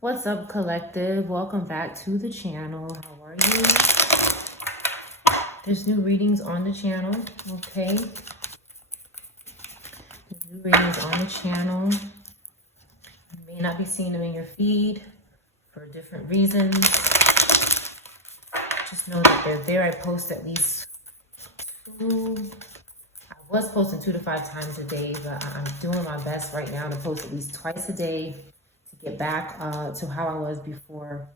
What's up, collective? Welcome back to the channel. How are you? There's new readings on the channel, okay? There's new readings on the channel. You may not be seeing them in your feed for different reasons. Just know that they're there. I post at least I was posting 2 to 5 times a day, but I'm doing my best right now to post at least twice a day to get back to how I was before.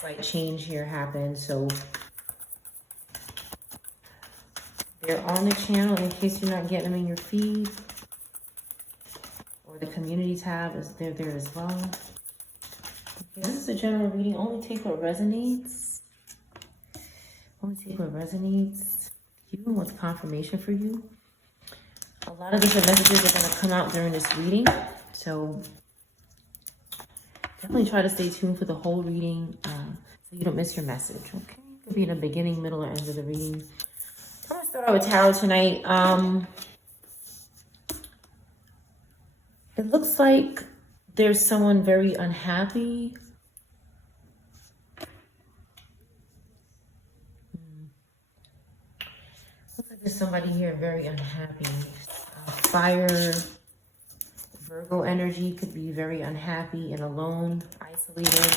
Slight change here happened, so they're on the channel in case you're not getting them in your feed, or the community tab is there as well. Okay, this is a general reading. Only take what resonates. Only take what resonates. You and what's confirmation for you. A lot of different messages are going to come out during this reading, so definitely try to stay tuned for the whole reading so you don't miss your message. Okay, it could be in the beginning, middle, or end of the reading. I'm gonna start out with tarot tonight. It looks like there's someone very unhappy. Looks like there's somebody here very unhappy. Fire, Virgo energy could be very unhappy and alone, isolated.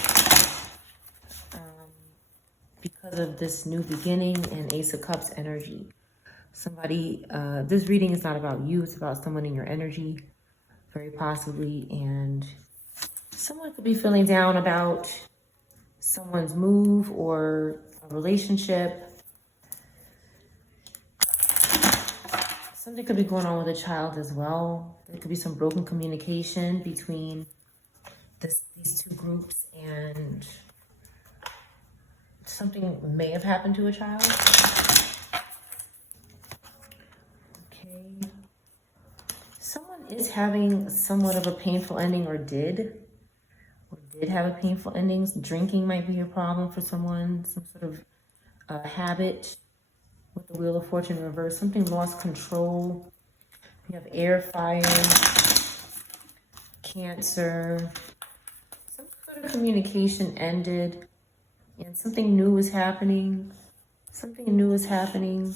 Because of this new beginning and Ace of Cups energy. Somebody, this reading is not about you, it's about someone in your energy, very possibly, and someone could be feeling down about someone's move or a relationship. Something could be going on with a child as well. There could be some broken communication between these two groups, and something may have happened to a child. Okay. Someone is having somewhat of a painful ending, or did have a painful ending. Drinking might be a problem for someone. Some sort of habit with the Wheel of Fortune in reverse. Something lost control. We have air, fire, Cancer. Some sort of communication ended. And something new is happening. Something new is happening.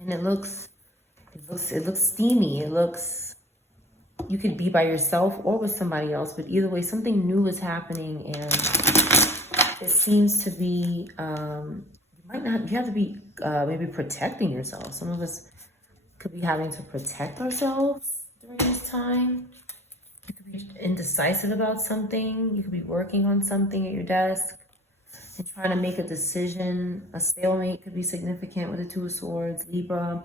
And it looks steamy. It looks, you could be by yourself or with somebody else, but either way, something new is happening, and it seems to be, you have to be maybe protecting yourself. Some of us could be having to protect ourselves during this time. You could be indecisive about something. You could be working on something at your desk and trying to make a decision. A stalemate could be significant with the Two of Swords. Libra,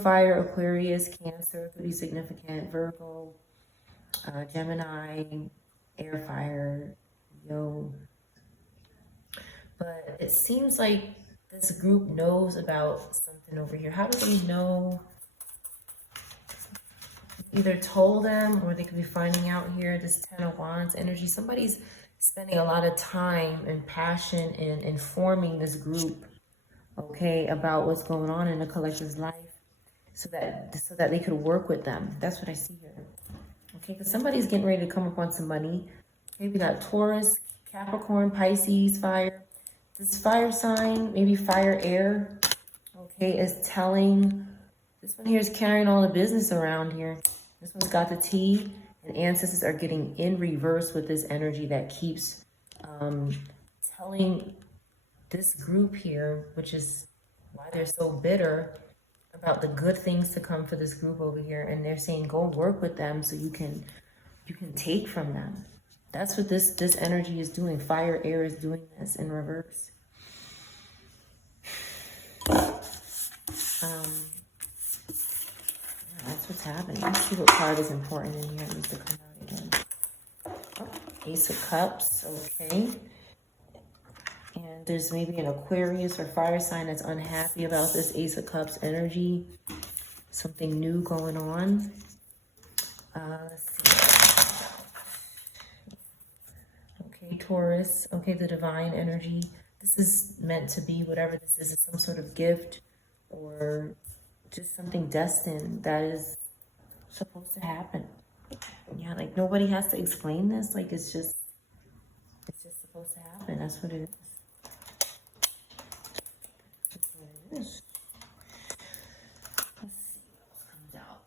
fire, Aquarius, Cancer could be significant. Virgo, Gemini, air, fire, Leo. But it seems like this group knows about something over here. How do they know? Either told them, or they could be finding out here. This Ten of Wands energy. Somebody's spending a lot of time and passion in informing this group, okay, about what's going on in the collective's life, so that they could work with them. That's what I see here. Okay, because somebody's getting ready to come up on some money. Okay, we got Taurus, Capricorn, Pisces, fire. This fire sign, maybe fire, air, okay, is telling, this one here is carrying all the business around here. This one's got the T, and ancestors are getting in reverse with this energy that keeps telling this group here, which is why they're so bitter, about the good things to come for this group over here. And they're saying, go work with them so you can take from them. That's what this energy is doing. Fire, air is doing this in reverse. That's what's happening. Let's see what card is important in here. It needs to come out again. Oh, Ace of Cups. Okay. And there's maybe an Aquarius or fire sign that's unhappy about this Ace of Cups energy. Something new going on. Let's see. Okay, Taurus. Okay, the divine energy. This is meant to be, whatever this is some sort of gift or just something destined that is supposed to happen. Yeah, like nobody has to explain this. Like it's just supposed to happen. That's what it is. That's what it is. Let's see what else comes out.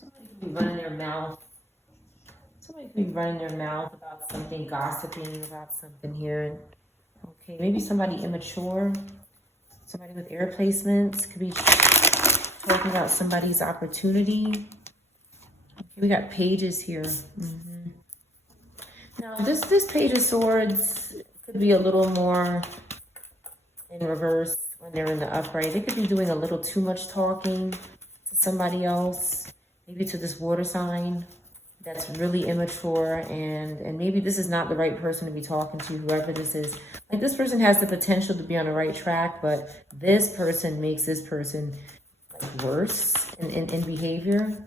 Somebody could be running their mouth. Somebody could be running their mouth about something, gossiping about something here. Okay, maybe somebody immature. Somebody with air placements could be talking about somebody's opportunity. Okay, we got pages here. Now, this page of swords could be a little more in reverse when they're in the upright. They could be doing a little too much talking to somebody else, maybe to this water sign that's really immature, and maybe this is not the right person to be talking to, whoever this is. Like this person has the potential to be on the right track, but this person makes this person like worse in behavior.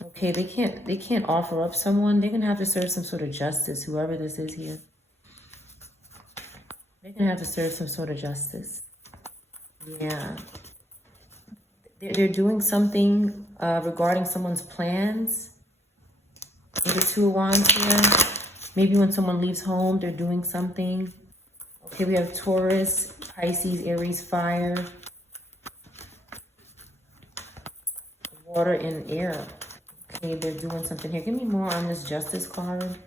Okay, they can't offer up someone. They're gonna have to serve some sort of justice, whoever this is here. They're gonna have to serve some sort of justice. Yeah. They're doing something regarding someone's plans. With the Two of Wands here. Maybe when someone leaves home, they're doing something. Okay, we have Taurus, Pisces, Aries, fire, water, and air. Okay, they're doing something here. Give me more on this Justice card.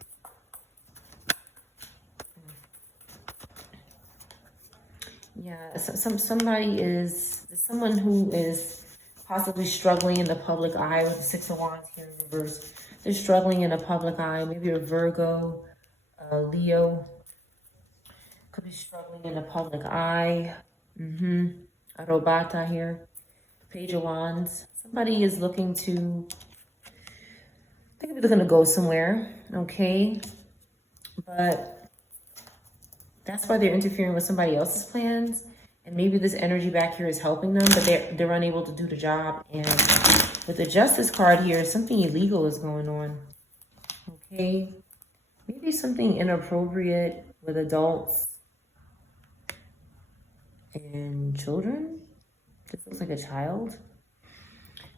Yeah, someone who is possibly struggling in the public eye with the Six of Wands here in reverse. They're struggling in a public eye. Maybe a Virgo, Leo. Could be struggling in a public eye. A Robata here. Page of Wands. Somebody is looking to, they could be looking to go somewhere, okay? But that's why they're interfering with somebody else's plans. And maybe this energy back here is helping them, but they're unable to do the job. And with the Justice card here, something illegal is going on, okay? Maybe something inappropriate with adults and children. This looks like a child.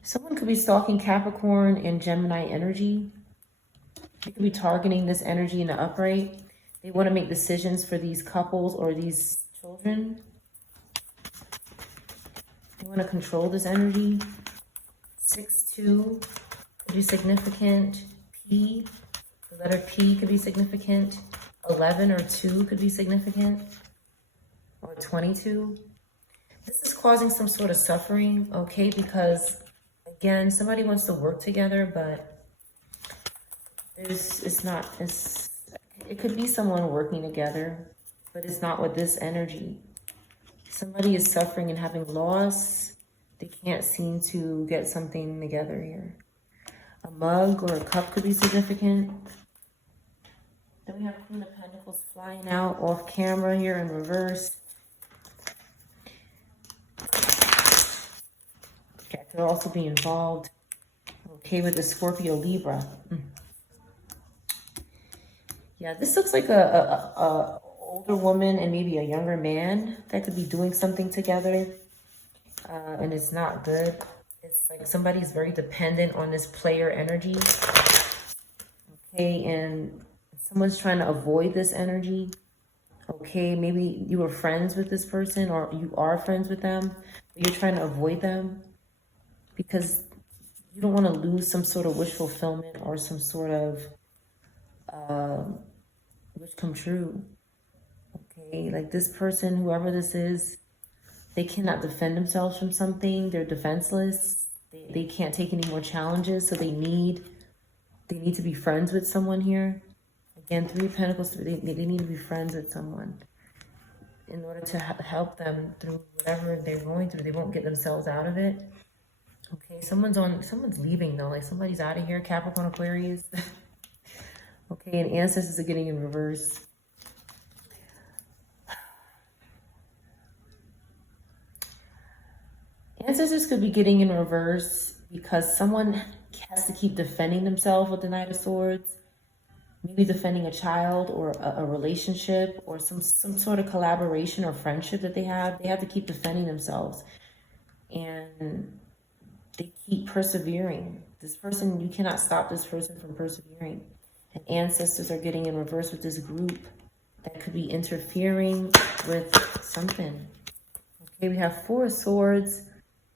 Someone could be stalking Capricorn and Gemini energy. They could be targeting this energy in the upright. They want to make decisions for these couples or these children. They want to control this energy. 6-2 could be significant. P, the letter P could be significant. 11 or 2 could be significant. Or 22. This is causing some sort of suffering, okay? Because, again, somebody wants to work together, but it could be someone working together, but it's not with this energy. Somebody is suffering and having loss. They can't seem to get something together here. A mug or a cup could be significant. Then we have Queen of Pentacles flying out off camera here in reverse. Cat could also be involved. Okay, with the Scorpio Libra. Yeah, this looks like a older woman and maybe a younger man that could be doing something together. And it's not good. It's like somebody's very dependent on this player energy. Okay, and someone's trying to avoid this energy. Okay, maybe you were friends with this person or you are friends with them, but you're trying to avoid them because you don't want to lose some sort of wish fulfillment or some sort of wish come true. Okay, like this person, whoever this is, they cannot defend themselves from something. They're defenseless. They can't take any more challenges, so they need to be friends with someone here. Again, 3 of Pentacles, they need to be friends with someone in order to help them through whatever they're going through. They won't get themselves out of it. Okay, someone's leaving though, like somebody's out of here, Capricorn, Aquarius. Okay, and ancestors are getting in reverse. Ancestors could be getting in reverse because someone has to keep defending themselves with the Knight of Swords. Maybe defending a child or a relationship or some sort of collaboration or friendship that they have. They have to keep defending themselves. And keep persevering. This person, you cannot stop this person from persevering. And ancestors are getting in reverse with this group that could be interfering with something. Okay, we have Four of Swords.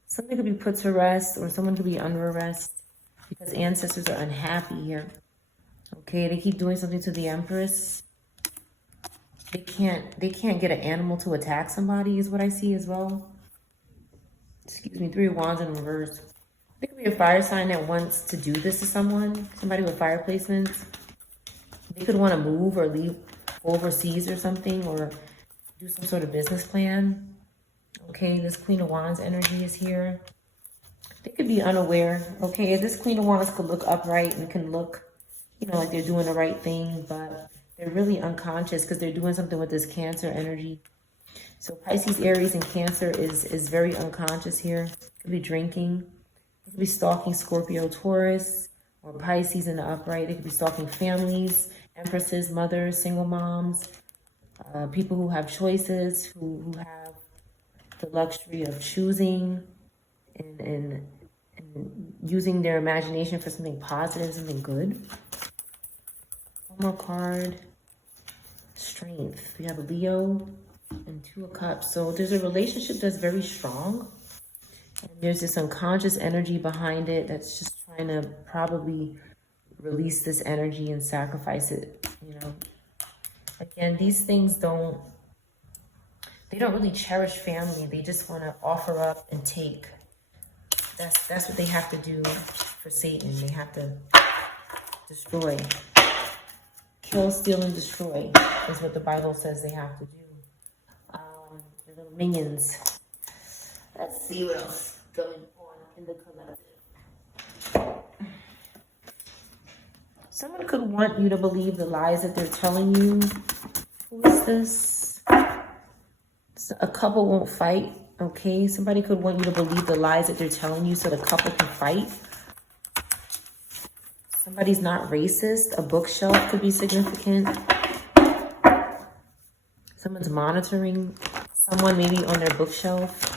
Something could be put to rest, or someone could be under arrest because ancestors are unhappy here. Okay, they keep doing something to the Empress. They can't get an animal to attack somebody is what I see as well. Excuse me, Three of Wands in reverse. There could be a fire sign that wants to do this to someone. Somebody with fire placements. They could want to move or leave overseas or something, or do some sort of business plan. Okay, this Queen of Wands energy is here. They could be unaware. Okay, this Queen of Wands could look upright and can look, you know, like they're doing the right thing, but they're really unconscious because they're doing something with this Cancer energy. So Pisces, Aries, and Cancer is very unconscious here. Could be drinking. It could be stalking Scorpio, Taurus, or Pisces in the upright. They could be stalking families, empresses, mothers, single moms, people who have choices, who have the luxury of choosing and using their imagination for something positive, something good. One more card. Strength. We have a Leo and Two of Cups. So there's a relationship that's very strong. And there's this unconscious energy behind it that's just trying to probably release this energy and sacrifice it, you know. Again, these things don't really cherish family. They just want to offer up and take. That's what they have to do for Satan. They have to destroy. Kill, steal, and destroy is what the Bible says they have to do. The little minions. Let's see what else is going on in the collective. Someone could want you to believe the lies that they're telling you. Who is this? So a couple won't fight. Okay, somebody could want you to believe the lies that they're telling you so the couple can fight. Somebody's not racist. A bookshelf could be significant. Someone's monitoring someone maybe on their bookshelf.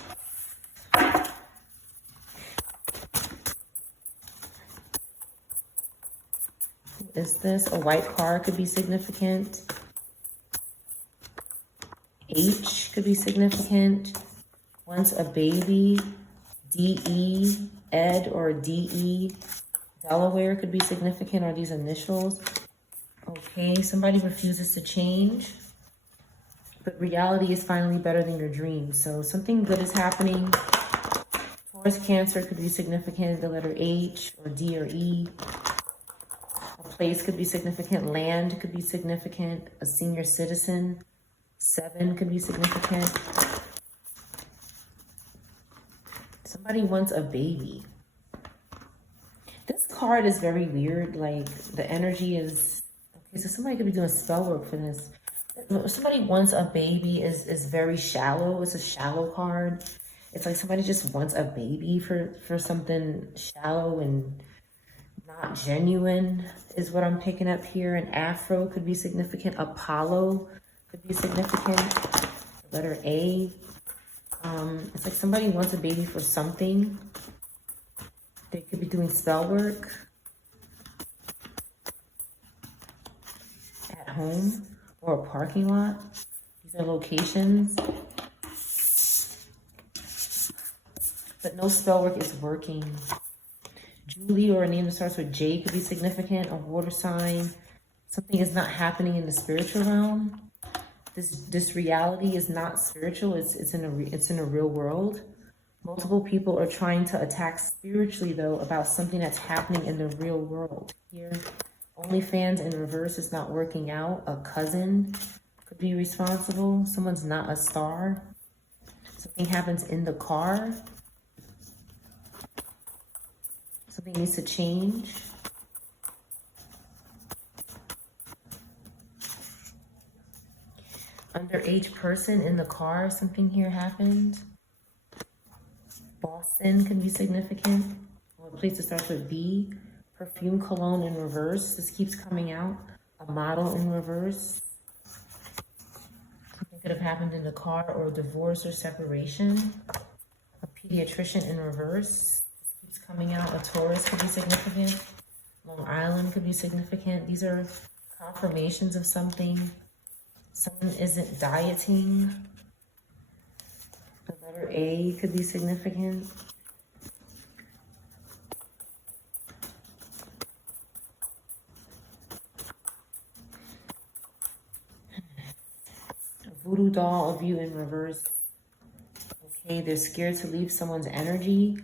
Who is this? A white car could be significant. H could be significant. Once a baby. D-E, Ed, or D-E, Delaware could be significant, or these initials. Okay, somebody refuses to change. But reality is finally better than your dreams. So something good is happening. Taurus, Cancer could be significant. The letter H or D or E. A place could be significant. Land could be significant. A senior citizen. 7 could be significant. Somebody wants a baby. This card is very weird. Like, the energy is... Okay, so somebody could be doing spell work for this. Somebody wants a baby is very shallow. It's a shallow card. It's like somebody just wants a baby for something shallow and not genuine is what I'm picking up here. An afro could be significant. Apollo could be significant. The letter A. It's like somebody wants a baby for something. They could be doing spell work at home or a parking lot. These are locations. But no spell work is working. Julie, or a name that starts with J, could be significant. A water sign. Something is not happening in the spiritual realm. This reality is not spiritual. It's in a real world. Multiple people are trying to attack spiritually, though, about something that's happening in the real world. Here, OnlyFans in reverse is not working out. A cousin could be responsible. Someone's not a star. Something happens in the car. Something needs to change. Underage person in the car. Something here happened. Boston can be significant. Or a place that starts with B. Perfume, cologne in reverse. This keeps coming out. A model in reverse. Something could have happened in the car, or divorce or separation. A pediatrician in reverse. This keeps keeps coming out. A Taurus could be significant. Long Island could be significant. These are confirmations of something. Someone isn't dieting. The letter A could be significant. A voodoo doll of you in reverse. Okay, they're scared to leave someone's energy.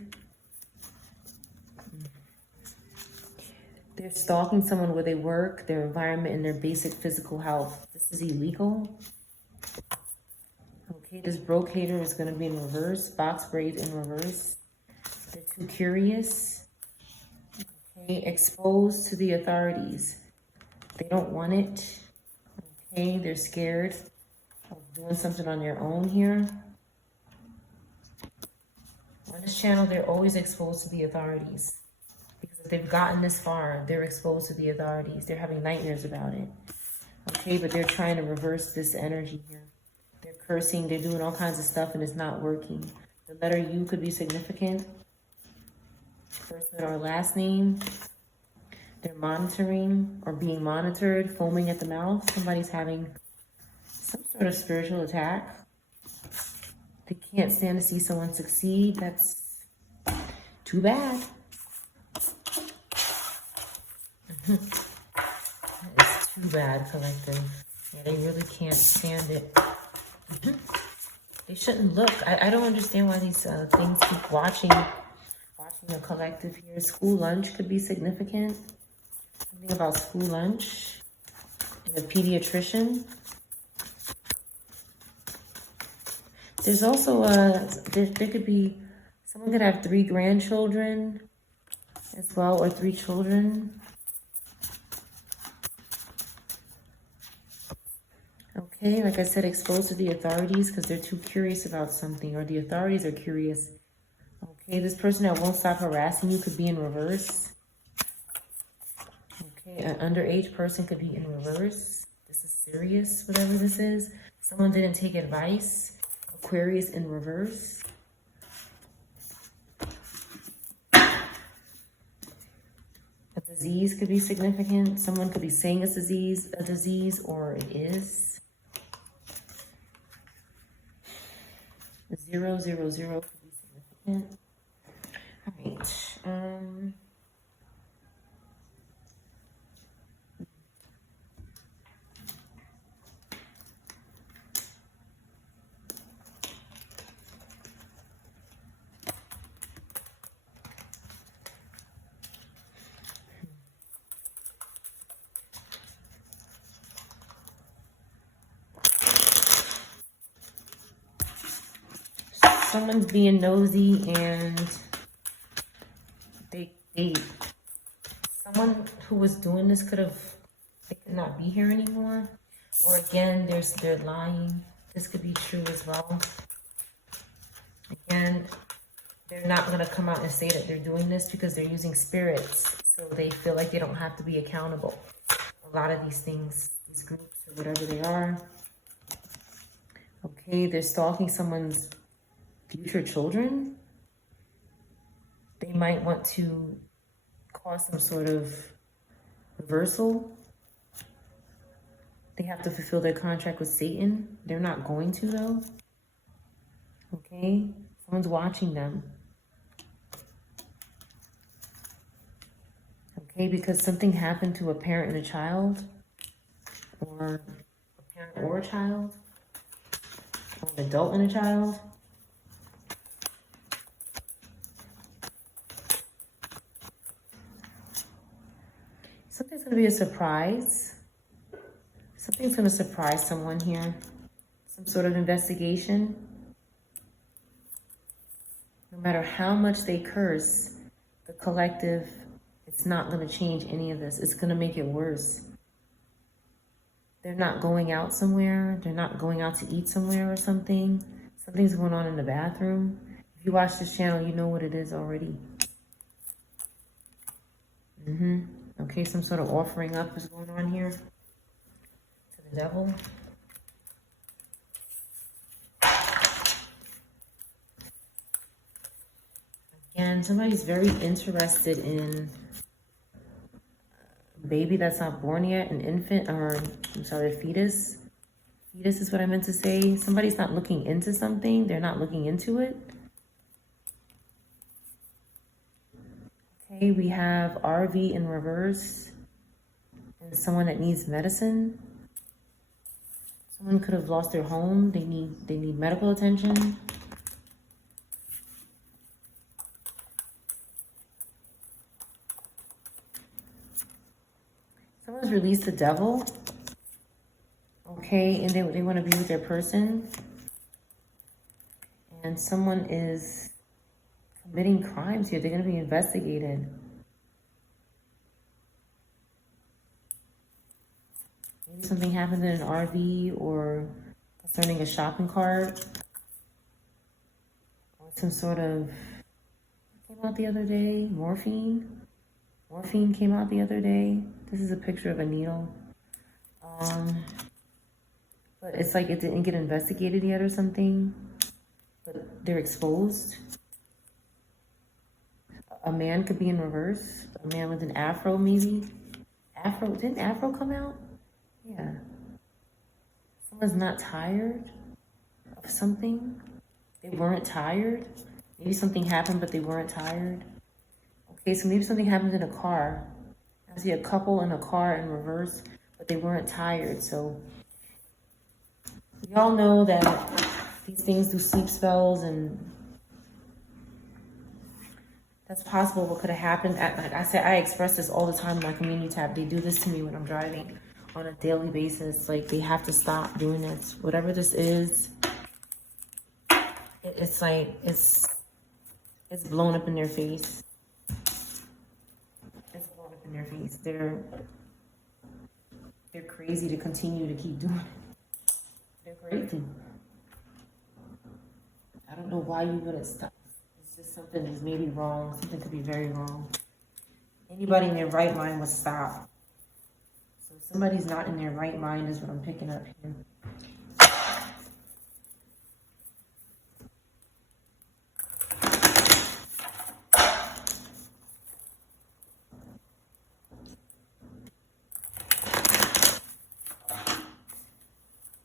They're stalking someone where they work, their environment, and their basic physical health. This is illegal. Okay, this brocator is going to be in reverse. Box braids in reverse. They're too curious. Okay, exposed to the authorities. They don't want it. Okay, they're scared of doing something on their own here. On this channel, they're always exposed to the authorities. Because if they've gotten this far, they're exposed to the authorities. They're having nightmares about it. Okay, but they're trying to reverse this energy here. They're cursing, they're doing all kinds of stuff, and it's not working. The letter U could be significant. First or last name. They're monitoring or being monitored, foaming at the mouth. Somebody's having some sort of spiritual attack. They can't stand to see someone succeed. That's too bad. It's too bad, collective. Yeah, they really can't stand it. They shouldn't look. I don't understand why these things keep watching the collective here. School lunch could be significant. Something about school lunch. And a pediatrician. There's also there could be, someone could have 3 grandchildren as well, or 3 children. Okay, like I said, exposed to the authorities because they're too curious about something, or the authorities are curious. Okay, this person that won't stop harassing you could be in reverse. Okay, an underage person could be in reverse. This is serious, whatever this is. Someone didn't take advice. Aquarius in reverse. A disease could be significant. Someone could be saying it's a disease, or it is. 000 could be significant. All right. Someone's being nosy, and someone who was doing this they could not be here anymore. Or again, they're lying. This could be true as well. Again, they're not going to come out and say that they're doing this because they're using spirits. So they feel like they don't have to be accountable. A lot of these things, these groups or whatever they are. Okay, they're stalking someone's future children. They might want to cause some sort of reversal. They have to fulfill their contract with Satan. They're not going to, though. Okay? Someone's watching them. Okay, because something happened to a parent and a child, or a parent or a child, or an adult and a child. Something's going to be a surprise. Something's going to surprise someone here. Some sort of investigation. No matter how much they curse, the collective, it's not going to change any of this. It's going to make it worse. They're not going out somewhere. They're not going out to eat somewhere or something. Something's going on in the bathroom. If you watch this channel, you know what it is already. Okay, some sort of offering up is going on here to the devil. And somebody's very interested in a baby that's not born yet, an infant, or I'm sorry, a fetus. Fetus is what I meant to say. Somebody's not looking into something. They're not looking into it. Okay, we have RV in reverse. And someone that needs medicine. Someone could have lost their home. They need medical attention. Someone's released the devil. Okay, and they want to be with their person. And someone is committing crimes here. They're going to be investigated. Maybe something happened in an RV or concerning a shopping cart. Or some sort of, came out the other day, morphine. Morphine came out the other day. This is a picture of a needle. But it's like it didn't get investigated yet or something. But they're exposed. A man could be in reverse. A man with an afro, maybe. Afro, didn't afro come out? Yeah. Someone's not tired of something. They weren't tired. Maybe something happened, but they weren't tired. Okay, so maybe something happened in a car. I see a couple in a car in reverse, but they weren't tired. So y'all know that these things do sleep spells, and that's possible what could have happened. Like I said, I express this all the time in my community tab. They do this to me when I'm driving on a daily basis. Like, they have to stop doing this. Whatever this is, it's like, it's blown up in their face. It's blown up in their face. They're crazy to continue to keep doing it. They're crazy. I don't know why you wouldn't stop. It's just something is maybe wrong. Something could be very wrong. Anybody in their right mind would stop. So somebody's not in their right mind is what I'm picking up here.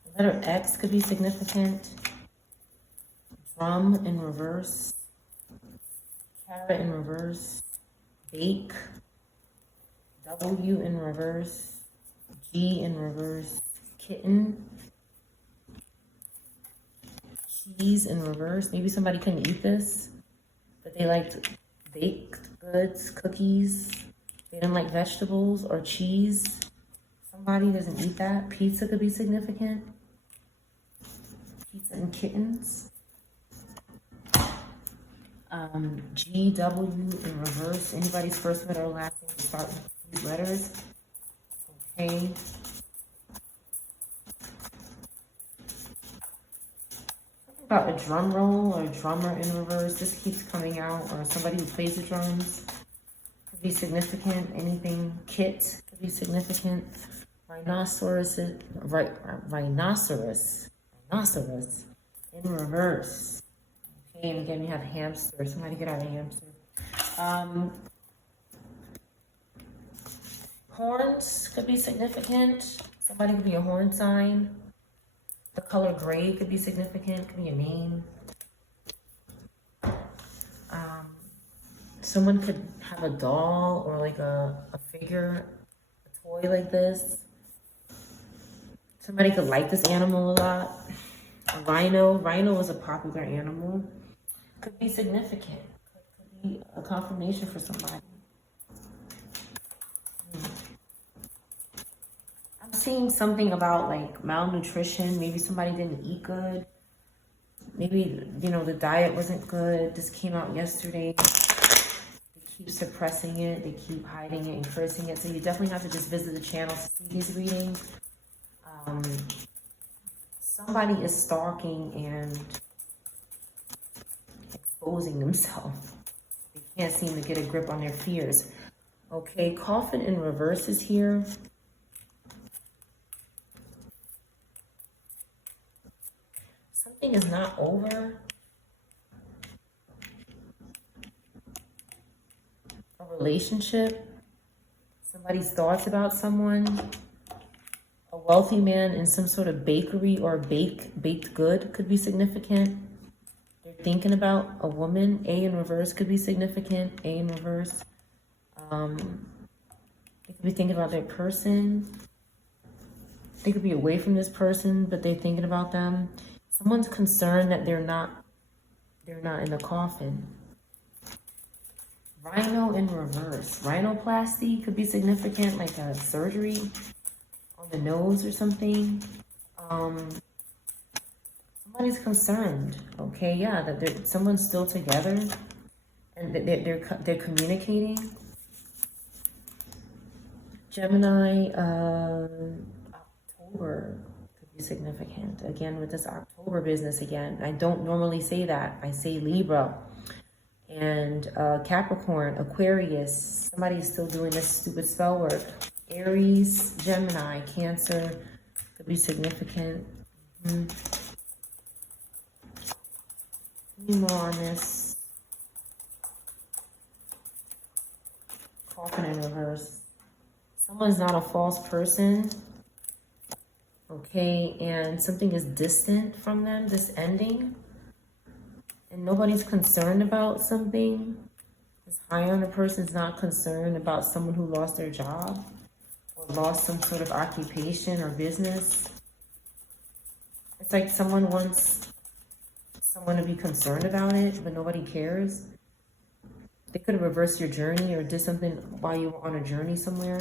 The letter X could be significant. Drum in reverse. Carrot in reverse. Bake. W in reverse. G in reverse. Kitten. Cheese in reverse. Maybe somebody couldn't eat this, but they liked baked goods, cookies. They didn't like vegetables or cheese. Somebody doesn't eat that. Pizza could be significant. Pizza and kittens. GW in reverse. Anybody's first letter or last name to start with these letters. Okay. Something about a drum roll or a drummer in reverse. This keeps coming out. Or somebody who plays the drums could be significant. Anything. Kit could be significant. Rhinoceros in reverse. Okay, and again, you have hamster. Somebody get out a hamster. Horns could be significant. Somebody could be a horn sign. The color gray could be significant. Could be a name. Someone could have a doll or like a figure, a toy like this. Somebody could like this animal a lot. A rhino. Rhino is a popular animal. Could be significant. Could be a confirmation for somebody. I'm seeing something about like malnutrition. Maybe somebody didn't eat good. Maybe, the diet wasn't good. This came out yesterday. They keep suppressing it. They keep hiding it and cursing it. So you definitely have to just visit the channel to see these readings. Somebody is stalking and exposing themselves. They can't seem to get a grip on their fears. Okay, coffin in reverse is here. Something is not over. a relationship, somebody's thoughts about someone, a wealthy man in some sort of bakery or baked good could be significant. They're thinking about a woman. A in reverse could be significant. A in reverse. They could be thinking about their person. They could be away from this person, but they're thinking about them. Someone's concerned that they're not in the coffin. Rhino in reverse. Rhinoplasty could be significant, like a surgery on the nose or something. Somebody's concerned, okay? Yeah, that someone's still together and they're communicating. Gemini, October could be significant. Again, with this October business again. I don't normally say that. I say Libra. And Capricorn, Aquarius. Somebody's still doing this stupid spell work. Aries, Gemini, Cancer could be significant. Any more on this? Coffin in reverse. Someone's not a false person. Okay, and something is distant from them, this ending. And nobody's concerned about something. This high on a person's not concerned about someone who lost their job or lost some sort of occupation or business. It's like someone wants someone to be concerned about it, but nobody cares. They could have reversed your journey or did something while you were on a journey somewhere.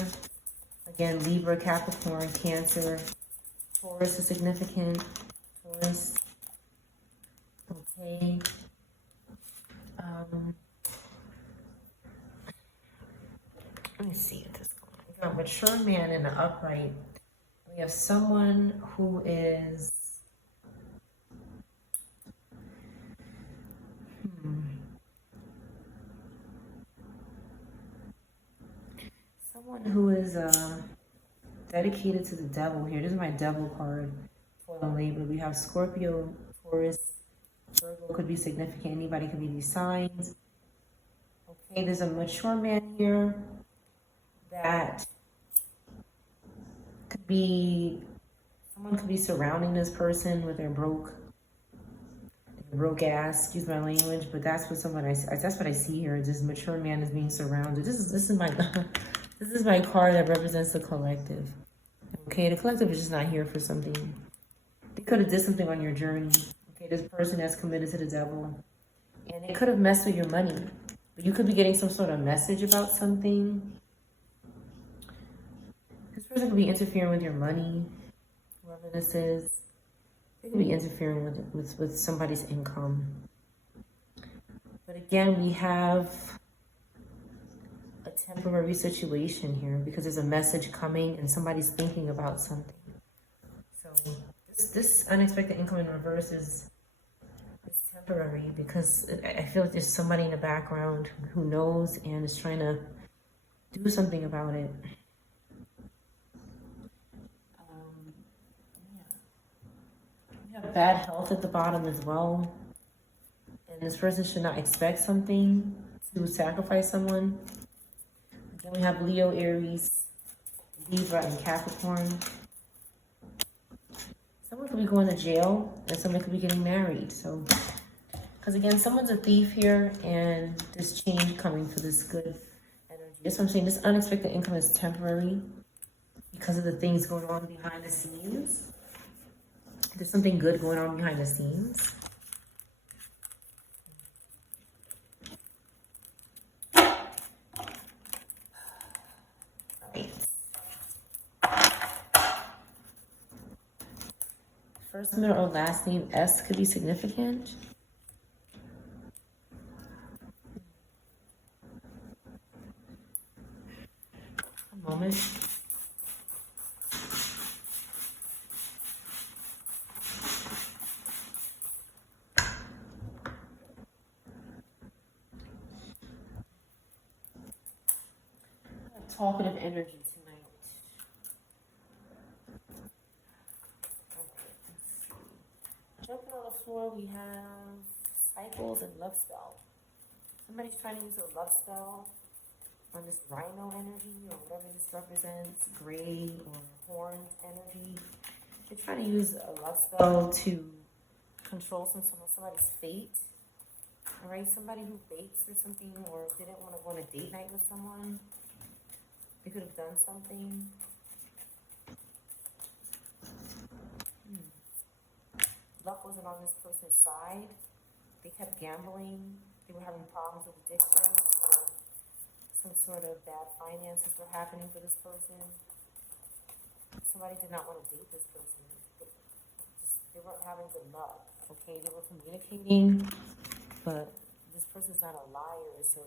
Again, Libra, Capricorn, Cancer, Taurus is significant. Taurus. Okay. Let me see what this is going on. We got mature man in the upright. We have someone who is someone who is dedicated to the devil here. This is my devil card for the labor. We have Scorpio, Taurus, Virgo could be significant. Anybody could be these signs. Okay, there's a mature man here that could be, someone could be surrounding this person with their broke ass, excuse my language, but that's what that's what I see here. This mature man is being surrounded. This is my this is my card that represents the collective. Okay, the collective is just not here for something. They could have did something on your journey. Okay, this person that's committed to the devil, and it could have messed with your money. But you could be getting some sort of message about something. This person could be interfering with your money, whoever this is. They could be interfering with somebody's income. But again, we have a temporary situation here because there's a message coming and somebody's thinking about something. So this unexpected income in reverse is temporary because I feel like there's somebody in the background who knows and is trying to do something about it. We have bad health at the bottom as well. And this person should not expect something to sacrifice someone. Then we have Leo, Aries, Libra, and Capricorn. Someone could be going to jail and someone could be getting married. So, because again, someone's a thief here and there's change coming for this good energy. That's what I'm saying. This unexpected income is temporary because of the things going on behind the scenes. There's something good going on behind the scenes. First, middle, or last name S could be significant. A moment. Talkative energy tonight. Jumping on the floor, we have cycles and love spell. Somebody's trying to use a love spell on this rhino energy or whatever this represents, gray or horned energy. They're trying to use a love spell to control somebody's fate. All right, somebody who bakes or something, or didn't want to go on a date night with someone. They could have done something. Luck wasn't on this person's side. They kept gambling. They were having problems with addiction. Some sort of bad finances were happening for this person. Somebody did not want to date this person. They weren't having good luck. Okay, they were communicating, but this person's not a liar, so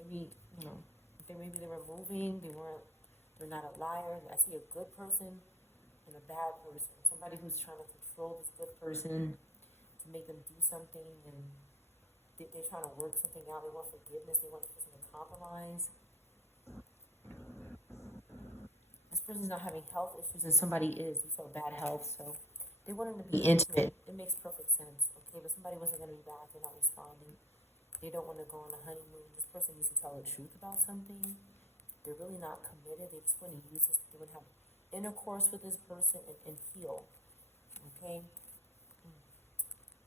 maybe maybe they were moving. They're not a liar. I see a good person and a bad person. Somebody who's trying to control this good person to make them do something, and they're trying to work something out. They want forgiveness. They want the person to compromise. This person's not having health issues, and somebody is. They saw bad health, so they wanted to be intimate. It makes perfect sense, okay? But somebody wasn't going to be back. They're not responding. They don't want to go on a honeymoon. This person needs to tell the truth about something. They're really not committed. They just want to use this. They want to have intercourse with this person and heal, okay?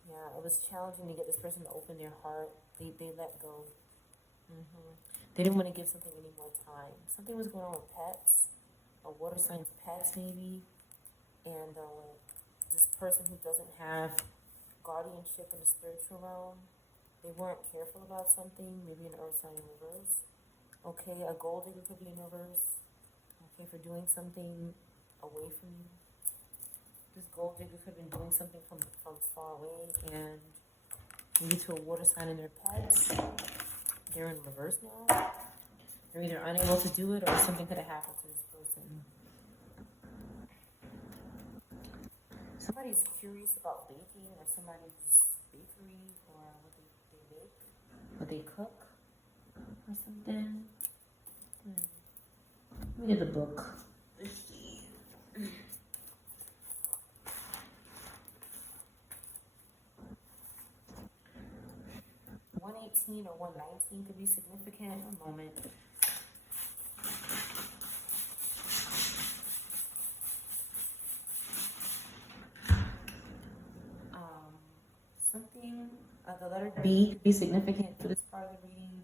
Yeah, it was challenging to get this person to open their heart. They let go. They didn't want to give something any more time. Something was going on with pets, or water signs pets maybe, and this person who doesn't have guardianship in the spiritual realm, they weren't careful about something, maybe an earth sign in reverse. Okay, a gold digger could be in reverse, okay, for doing something away from you. This gold digger could have been doing something from far away, and maybe to a water sign in their pets. They're in reverse now. They're either unable to do it, or something could have happened to this person. Somebody's curious about baking, or somebody's bakery, or what they make, what they cook, or something. Let me get the book. Let's see. 118 or 119 could be significant. A moment. Something, the letter B could be significant for this part of the reading.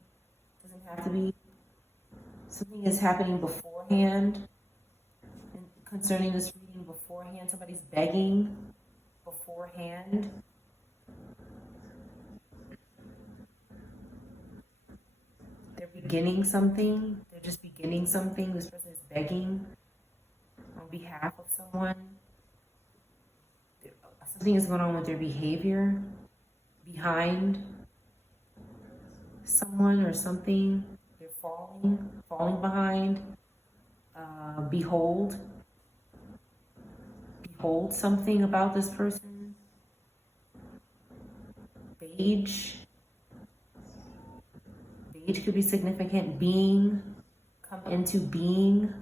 Doesn't have to be. Something is happening beforehand, and concerning this reading beforehand. Somebody's begging beforehand. They're beginning something. They're just beginning something. This person is begging on behalf of someone. Something is going on with their behavior behind someone or something. They're falling behind. Behold something about this person. Beige could be significant. Being, come into being.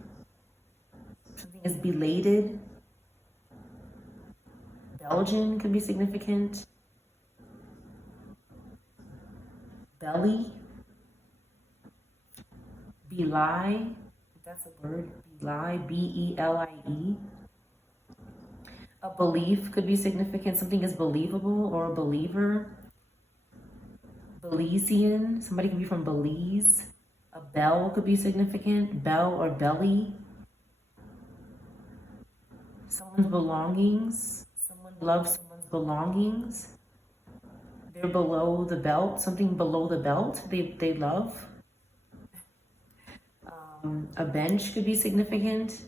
Something is belated. Belgian could be significant. Belly. Belie, if that's a word. Belie, B-E-L-I-E. A belief could be significant. Something is believable or a believer. Belizean, somebody could be from Belize. A bell could be significant. Bell or belly. Someone's belongings. Someone loves someone's belongings. They're below the belt. Something below the belt they love. A bench could be significant.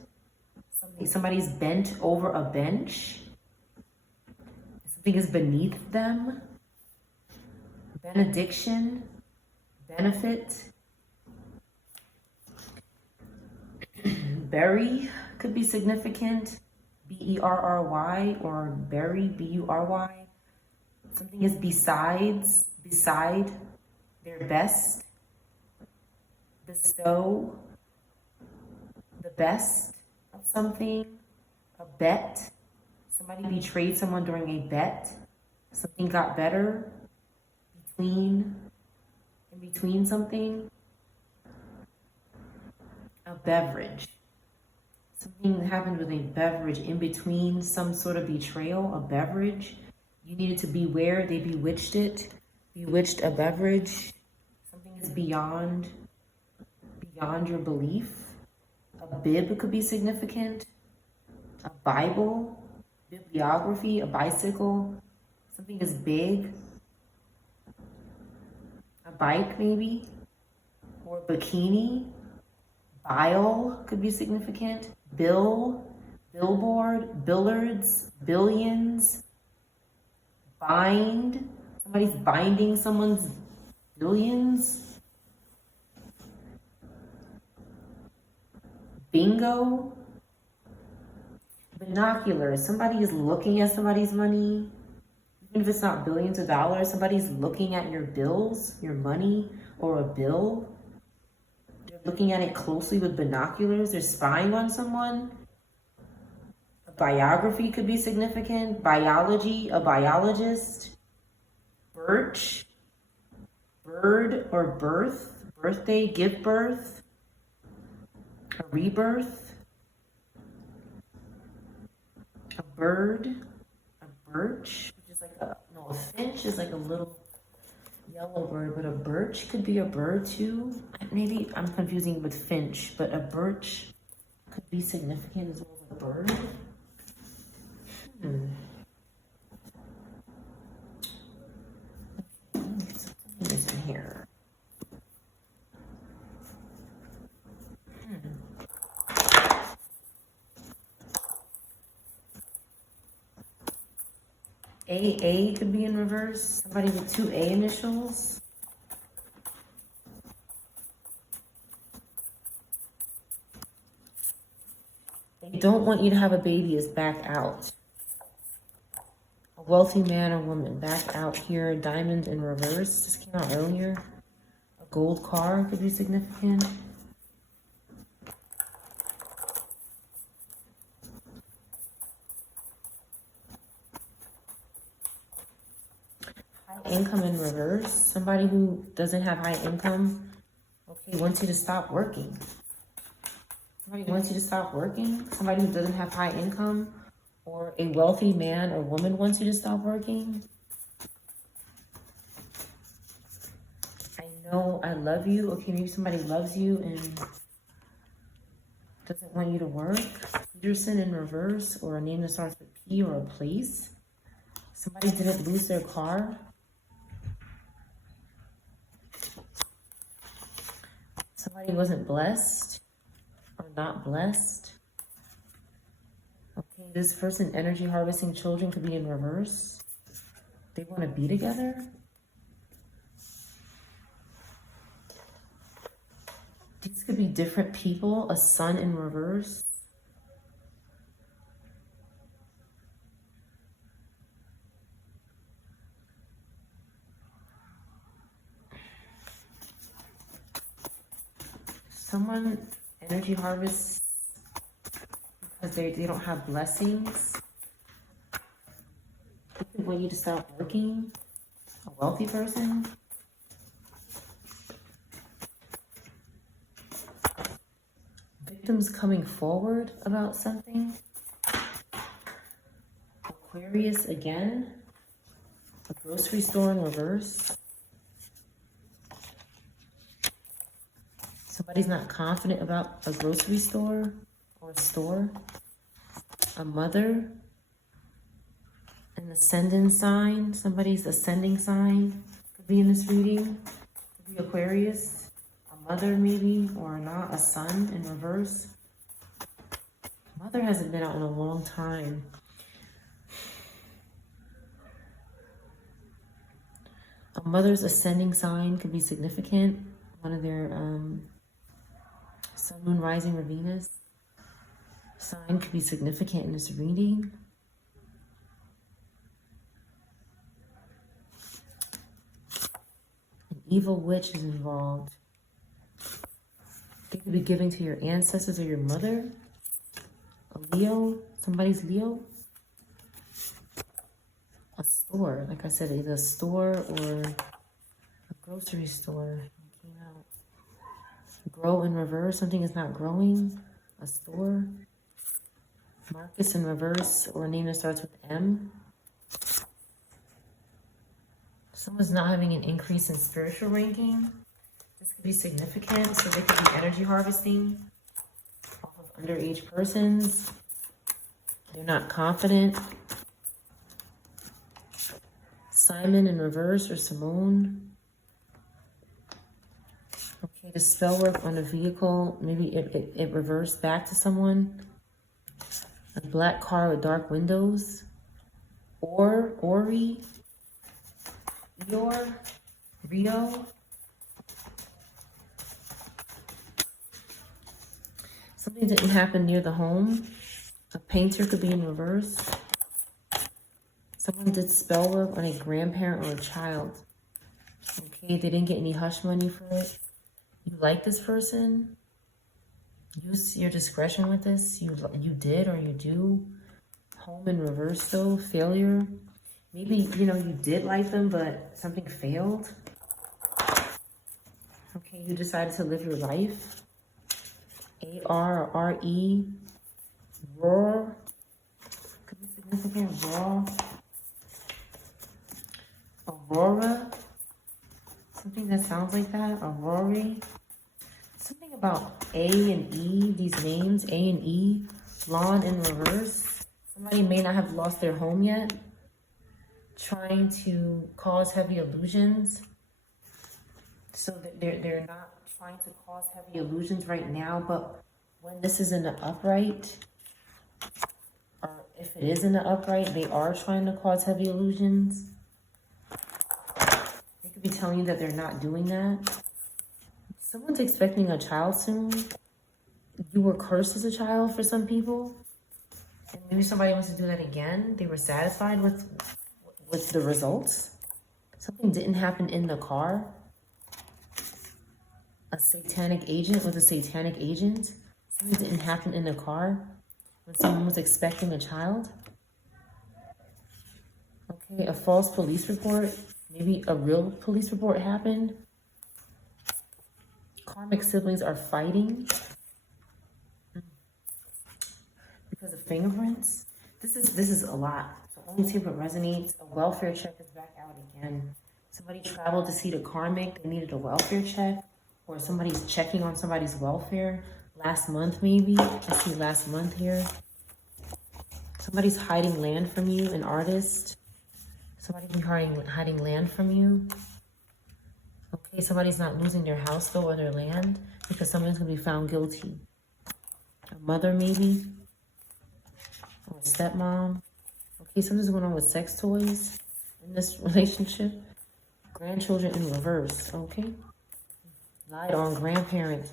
Somebody's bent over a bench. Something is beneath them. Benediction. Benefit. Bury could be significant. B-E-R-R-Y or bury, B-U-R-Y. Something is beside their best. Bestow the best of something. A bet. Somebody betrayed someone during a bet. Something got better in between something. A beverage. Something that happened with a beverage in between some sort of betrayal, a beverage. You needed to beware, they bewitched it. Bewitched a beverage. Something is beyond your belief. A bib could be significant. A Bible, bibliography, a bicycle. Something is big. A bike maybe. Or bikini. Bile could be significant. Bill, billboard, billiards, billions. Bind. Somebody's binding someone's billions. Bingo. Binoculars. Somebody is looking at somebody's money. Even if it's not billions of dollars, somebody's looking at your bills, your money, or a bill. They're looking at it closely with binoculars. They're spying on someone. A biography could be significant. Biology, a biologist. Birch, bird or birth, birthday, give birth. A rebirth. A bird, a birch, which is like a finch is like a little yellow bird, but a birch could be a bird too. Maybe I'm confusing with finch, but a birch could be significant as well as a bird. Something is in here. AA could be in reverse. Somebody with 2 A initials. They don't want you to have a baby is back out. A wealthy man or woman back out here. Diamond in reverse. This came out earlier. A gold car could be significant. Income in reverse. Somebody who doesn't have high income, okay, wants you to stop working. Somebody wants you to stop working. Somebody who doesn't have high income, or a wealthy man or woman wants you to stop working. I know I love you. Okay, maybe somebody loves you and doesn't want you to work. Peterson in reverse, or a name that starts with P, or a place. Somebody didn't lose their car. Somebody wasn't blessed or not blessed. Okay, this person energy harvesting children could be in reverse. They want to be together. These could be different people. A sun in reverse. Someone energy harvests because they don't have blessings. They want you to stop working. A wealthy person. Victims coming forward about something. Aquarius again. A grocery store in reverse. Somebody's not confident about a grocery store or a store. A mother. An ascending sign. Somebody's ascending sign could be in this reading. Could be Aquarius. A mother maybe, or not. A sun in reverse. Mother hasn't been out in a long time. A mother's ascending sign could be significant. One of their sun, moon, rising, or Venus sign could be significant in this reading. An evil witch is involved. They could be giving to your ancestors or your mother. A Leo, somebody's Leo. A store, like I said, either a store or a grocery store. Grow in reverse. Something is not growing. A store. Marcus in reverse, or a name that starts with M. Someone's not having an increase in spiritual ranking. This could be significant. So they could be energy harvesting off of underage persons. They're not confident. Simon in reverse, or Simone. Okay, the spell work on a vehicle. Maybe it reversed back to someone. A black car with dark windows. Ori. Eeyore. Rio. Something didn't happen near the home. A painter could be in reverse. Someone did spell work on a grandparent or a child. Okay, they didn't get any hush money for it. You like this person. Use your discretion with this. You did or you do. Home in reverse though. Failure. Maybe, you know, you did like them, but something failed. Okay, you decided to live your life. A-R or R-E. Roar. Could be significant. Raw. Aurora. Something that sounds like that. Aurora. Something about A and E, these names, A and E. Lawn in reverse. Somebody may not have lost their home yet. Trying to cause heavy illusions. So that they're not trying to cause heavy illusions right now, but when this is in the upright, or if it is in the upright, they are trying to cause heavy illusions. They could be telling you that they're not doing that. Someone's expecting a child soon. You were cursed as a child for some people. And maybe somebody wants to do that again. They were satisfied with the results. Something didn't happen in the car. A satanic agent with a satanic agent. Something didn't happen in the car when someone was expecting a child. Okay, a false police report. Maybe a real police report happened. Karmic siblings are fighting because of fingerprints. This is a lot. So only see what resonates. A welfare check is back out again. Somebody traveled to see the karmic. They needed a welfare check. Or somebody's checking on somebody's welfare. Last month, maybe. I see last month here. Somebody's hiding land from you, an artist. Somebody can be hiding land from you. Okay, somebody's not losing their house, though, or their land, because someone's going to be found guilty. A mother, maybe. Or a stepmom. Okay, something's going on with sex toys in this relationship. Grandchildren in reverse, okay? Lied on grandparents.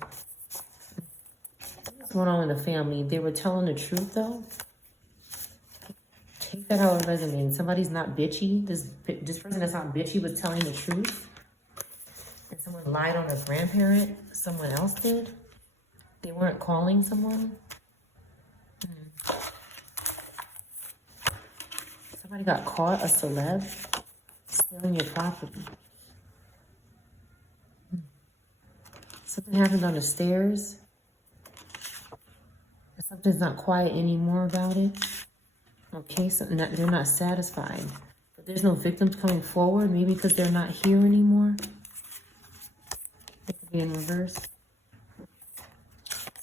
What's going on in the family? They were telling the truth, though. Take that out of resume. Somebody's not bitchy. This person that's not bitchy was telling the truth. And someone lied on a grandparent. Someone else did. They weren't calling someone. Somebody got caught, a celeb, stealing your property. Something happened on the stairs. Something's not quiet anymore about it. Okay, so they're not satisfied. But there's no victims coming forward, maybe because they're not here anymore. It could be in reverse.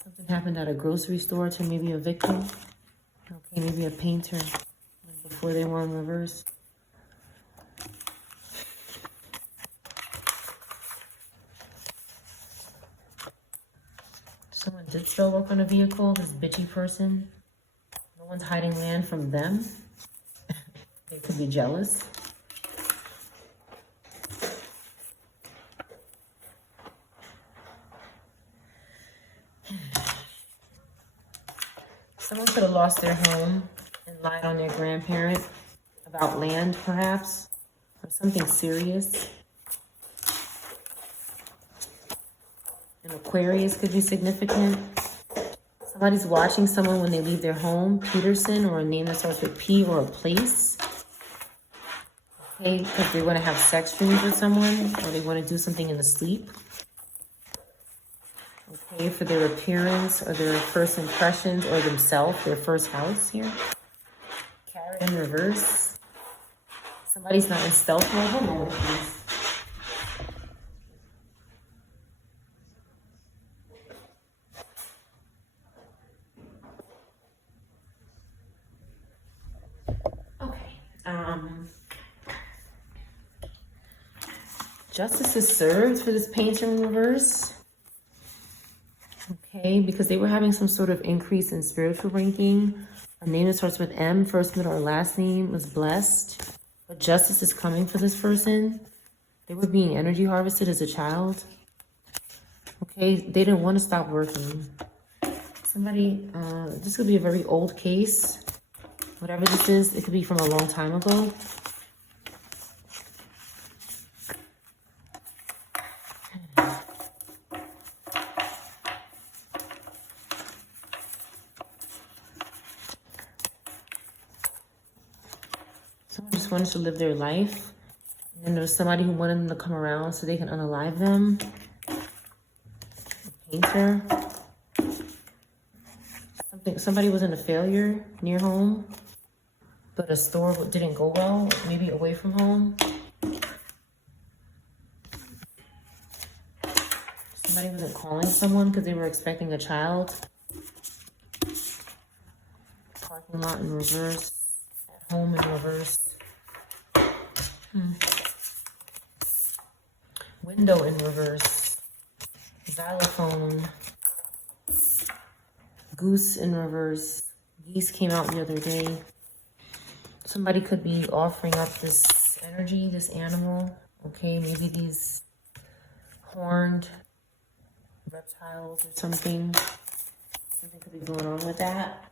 Something happened at a grocery store to maybe a victim. Okay, maybe a painter before they were in reverse. Someone did spell work on a vehicle, this bitchy person. No one's hiding land from them. They could be jealous. Someone could have lost their home and lied on their grandparent about land, perhaps, or something serious. An Aquarius could be significant. Somebody's watching someone when they leave their home. Peterson, or a name that starts with P, or a place. Okay, because they want to have sex dreams with someone, or they want to do something in the sleep. okay, for their appearance or their first impressions or themselves, their first house here. Carrot in reverse. Somebody's not in stealth mode. Hold on, please. Justice is served for this painter in reverse. Okay, because they were having some sort of increase in spiritual ranking. A name that starts with M, first, middle, or last name was blessed. But justice is coming for this person. They were being energy harvested as a child. Okay, they didn't want to stop working. Somebody, this could be a very old case. Whatever this is, it could be from a long time ago. Someone just wanted to live their life. And then there was somebody who wanted them to come around so they can unalive them. A painter. Somebody was in a failure near home, but a store didn't go well, maybe away from home. Somebody wasn't calling someone because they were expecting a child. Parking lot in reverse. At home in reverse. Window in reverse. Xylophone. Goose in reverse. Geese came out the other day. Somebody could be offering up this energy, this animal. Okay, maybe these horned reptiles or something. Something could be going on with that.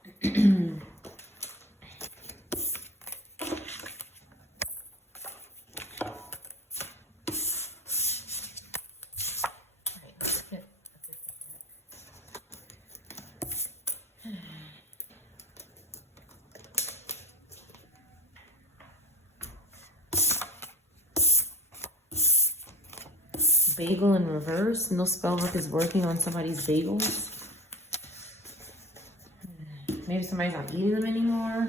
Bagel in reverse. No spell work is working on somebody's bagels. Maybe somebody's not eating them anymore.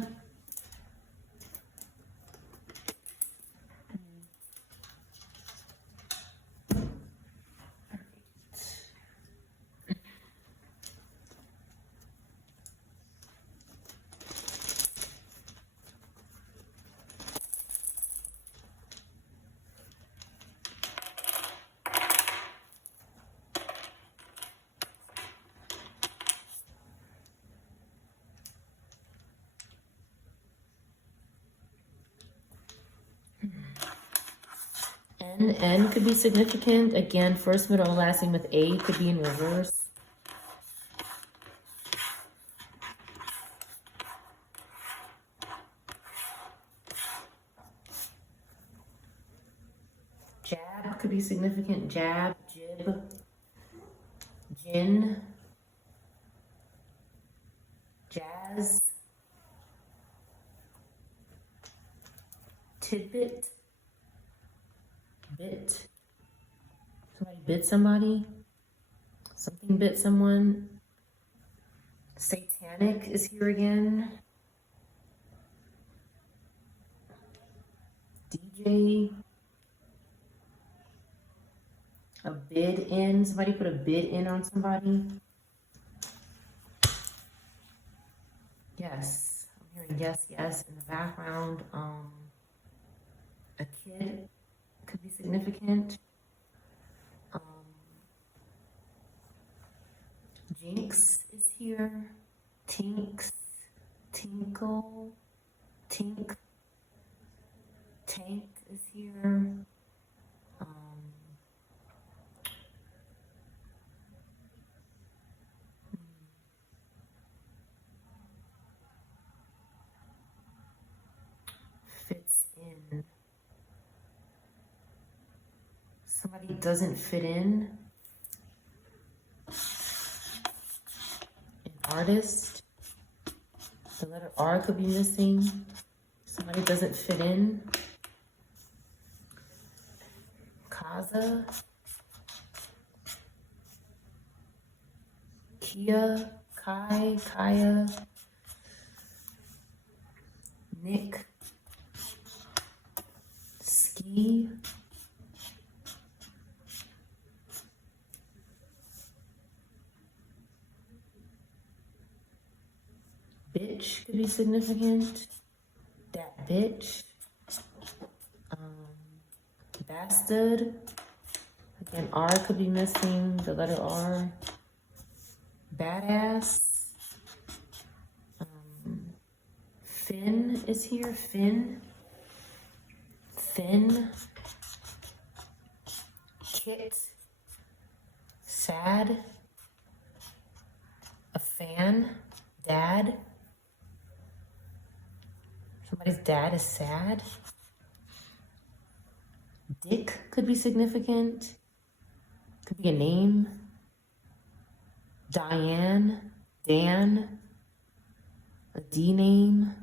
N could be significant. Again, first, middle, last name with A could be in reverse. Jab could be significant. Jab, jib, gin, jazz, tidbit. Bit. Somebody bit somebody. Something bit someone. Satanic is here again. DJ. A bid in. Somebody put a bid in on somebody. Yes. I'm hearing yes, yes in the background. A kid could be significant. Jinx is here. Tinks, tinkle, tink, tank is here. Fits in. Somebody doesn't fit in. An artist. The letter R could be missing. Somebody doesn't fit in. Kaza. Kia, Kai, Kaya, Nick, Ski, bitch could be significant. That bitch. Bastard. Again, R could be missing, the letter R. Badass. Finn is here. Finn. Thin. Kit. Sad. A fan. Dad. Somebody's dad is sad. Dick could be significant. Could be a name. Diane. Dan. A D name.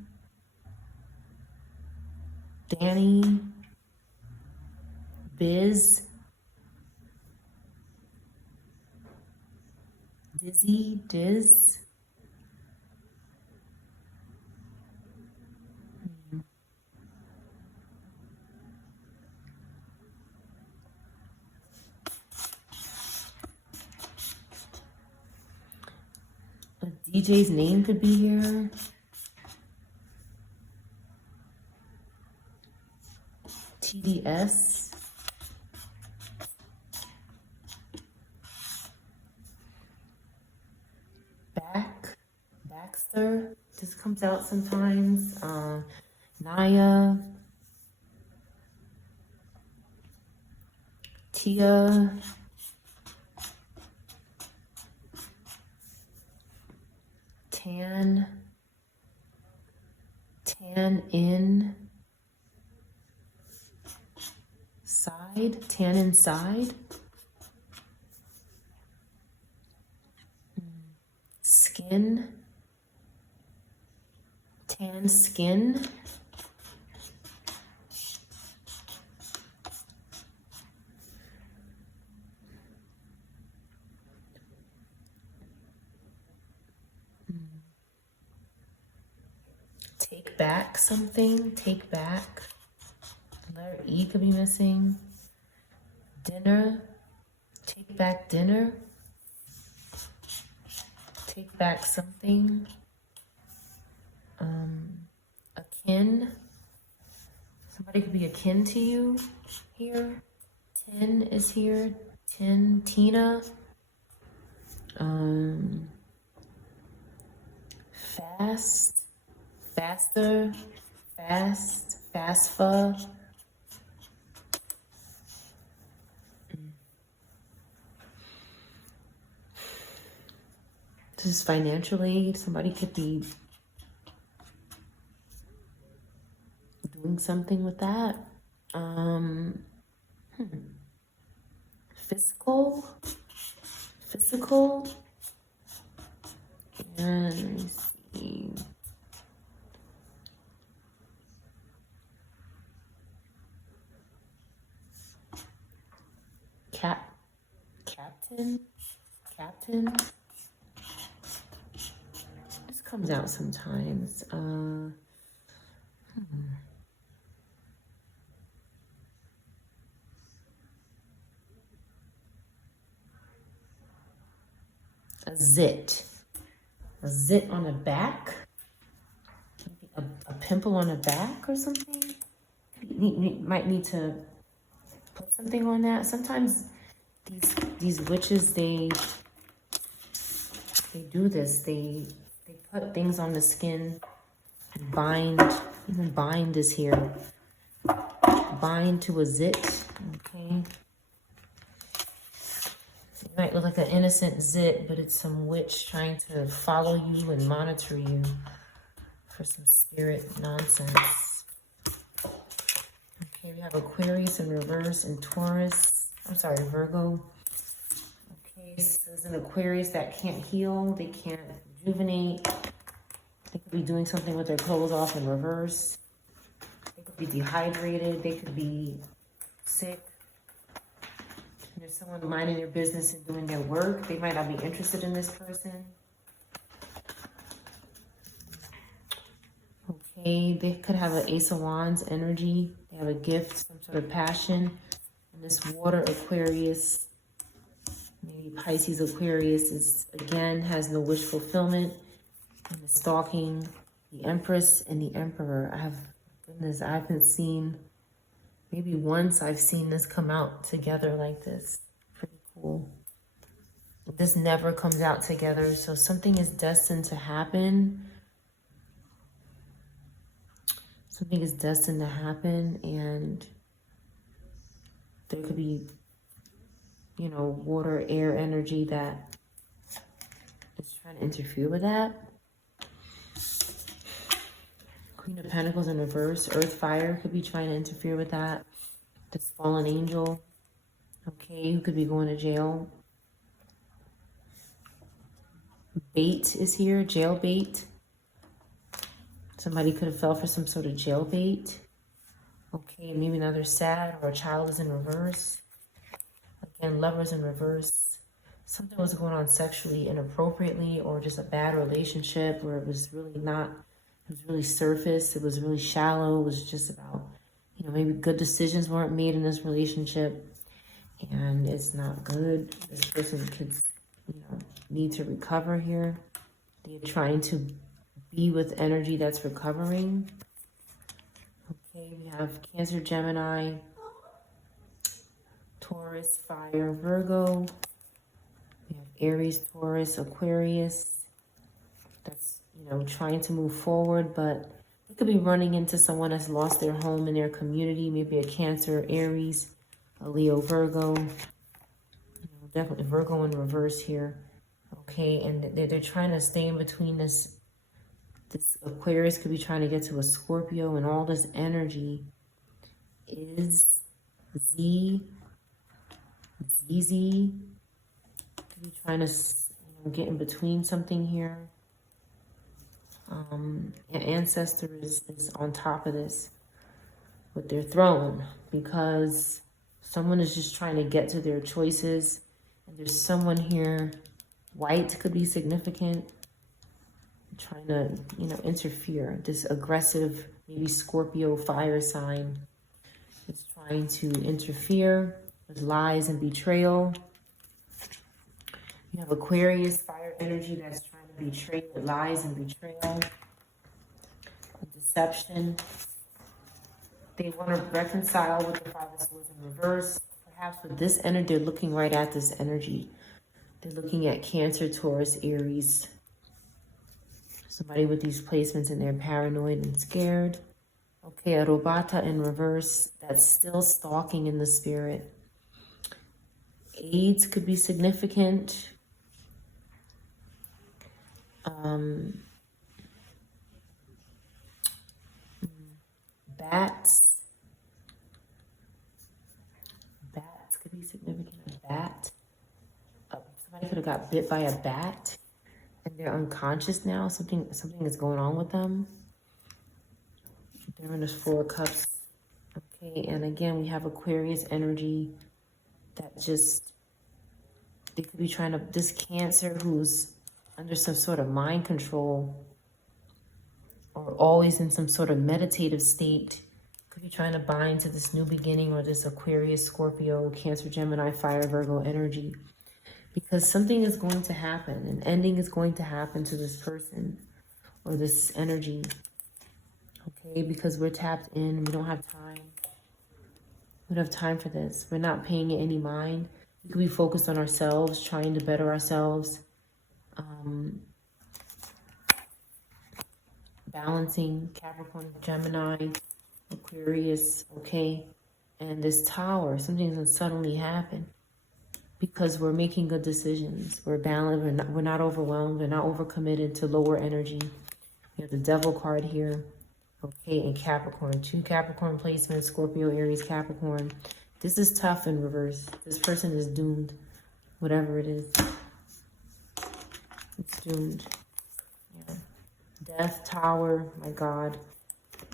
Danny. Biz. Dizzy. Diz. A DJ's name could be here. TDS. Baxter. This comes out sometimes. Naya. Tia. Tan. Tan in. Side. Tan inside. Skin. Tan skin. Take back something. Take back. Letter E could be missing. Dinner. Take back dinner. Take back something. Akin. Somebody could be akin to you here. Tin is here. Tin. Tina. Fast. Faster. Fast. Fastfa. This is financial aid. Somebody could be doing something with that. Fiscal. Physical. And let me see. Captain. This comes out sometimes. A zit on the back. Maybe a pimple on the back or something. You might need to put something on that. Sometimes these witches, they do this. They put things on the skin and bind. Even bind is here. Bind to a zit. Okay. It might look like an innocent zit, but it's some witch trying to follow you and monitor you for some spirit nonsense. Okay, we have Aquarius in reverse and Taurus. I'm sorry, Virgo. Okay, so there's an Aquarius that can't heal. They can't rejuvenate. They could be doing something with their clothes off in reverse. They could be dehydrated. They could be sick. There's someone minding their business and doing their work. They might not be interested in this person. Okay, they could have an Ace of Wands energy. They have a gift, some sort of passion. And this water Aquarius, maybe Pisces Aquarius, is again has no wish fulfillment. And the stalking, the Empress and the Emperor. Goodness, I haven't seen, maybe once I've seen this come out together like this. Pretty cool. This never comes out together, so something is destined to happen. Something is destined to happen, and there could be, you know, water, air energy that is trying to interfere with that. Queen of Pentacles in reverse. Earth, fire could be trying to interfere with that. This fallen angel, okay, who could be going to jail. Bait is here, jail bait. Somebody could have fell for some sort of jail bait. Okay, maybe now they're sad, or a child is in reverse. Again, lovers in reverse. Something was going on sexually inappropriately, or just a bad relationship where it was really not, it was really surface, it was really shallow, it was just about, you know, maybe good decisions weren't made in this relationship and it's not good. This person could, you know, need to recover here. They're trying to be with energy that's recovering. Okay, we have Cancer, Gemini, Taurus, Fire, Virgo. We have Aries, Taurus, Aquarius. That's, you know, trying to move forward, but they could be running into someone that's lost their home in their community. Maybe a Cancer, Aries, a Leo, Virgo. You know, definitely Virgo in reverse here. Okay, and they're trying to stay in between this. This Aquarius could be trying to get to a Scorpio, and all this energy is ZZ. Could be trying to, you know, get in between something here. An ancestor is on top of this with their throne, because someone is just trying to get to their choices. And there's someone here, white could be significant, trying to, you know, interfere. This aggressive, maybe Scorpio fire sign is trying to interfere with lies and betrayal. You have Aquarius, fire energy, that's trying to betray with lies and betrayal and deception. They want to reconcile with the Five of Swords in reverse. Perhaps with this energy, they're looking right at this energy. They're looking at Cancer, Taurus, Aries. Somebody with these placements and they're paranoid and scared. Okay, a Robata in reverse, that's still stalking in the spirit. AIDS could be significant. Bats. Bats could be significant. A bat. Somebody could have got bit by a bat and they're unconscious now. Something is going on with them. They're in this Four of Cups. Okay, and again, we have Aquarius energy that just, they could be trying to, this Cancer who's under some sort of mind control or always in some sort of meditative state, could be trying to bind to this new beginning or this Aquarius, Scorpio, Cancer, Gemini, Fire, Virgo energy. Because something is going to happen, an ending is going to happen to this person or this energy. Okay, because we're tapped in, we don't have time. We don't have time for this. We're not paying it any mind. We could be focused on ourselves, trying to better ourselves. Balancing Capricorn, Gemini, Aquarius, okay? And this Tower, something's gonna suddenly happen because we're making good decisions. We're balanced, we're not overwhelmed, we're not overcommitted to lower energy. We have the Devil card here, okay, and Capricorn. 2 Capricorn placements, Scorpio, Aries, Capricorn. This is tough in reverse. This person is doomed, whatever it is. It's doomed. Yeah. Death, Tower, my God.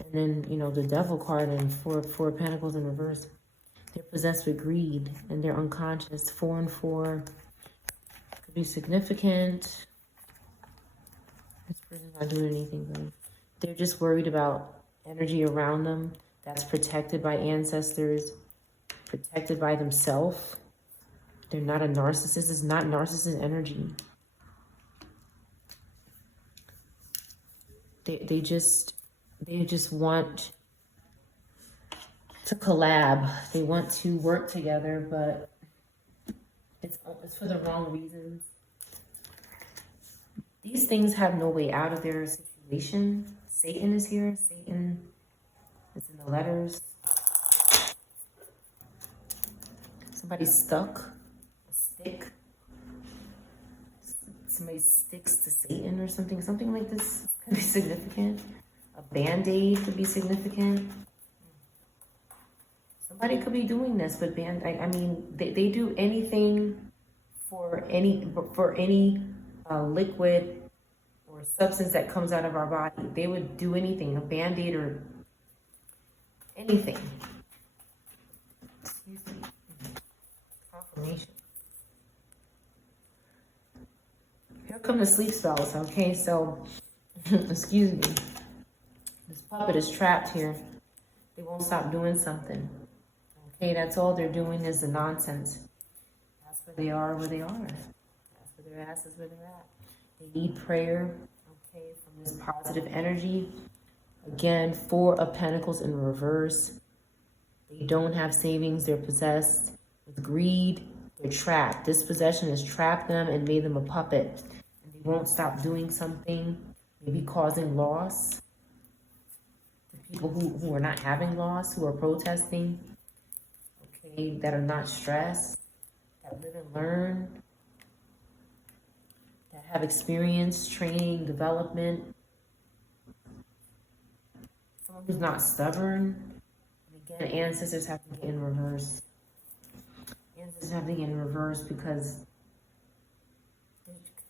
And then, you know, the Devil card and four of Pentacles in reverse. They're possessed with greed and they're unconscious. 4 and 4 could be significant. This person's not doing anything good. They're just worried about energy around them that's protected by ancestors, protected by themselves. They're not a narcissist. It's not narcissist energy. They just want to collab. They want to work together, but it's for the wrong reasons. These things have no way out of their situation. Satan is here. Satan is in the letters. Somebody's stuck. A stick. Somebody sticks to Satan or something. Something like this could be significant. A band-aid could be significant. Somebody could be doing this with I mean, they do anything for any liquid or substance that comes out of our body. They would do anything, a band-aid or anything. Excuse me. Confirmation. Here come the sleep spells, okay? So, excuse me. This puppet is trapped here. They won't stop doing something. Okay, that's all they're doing is the nonsense. That's where they are, where they are. That's where their ass is, where they're at. They need prayer, okay, from this positive energy. Again, 4 of Pentacles in reverse. They don't have savings. They're possessed with greed. They're trapped. This possession has trapped them and made them a puppet. And they won't stop doing something, maybe causing loss. The people who are not having loss, who are protesting, okay, that are not stressed, that live and learn, that have experience, training, development. Someone who's not stubborn. And again, ancestors have to get in reverse. Ancestors have to get in reverse because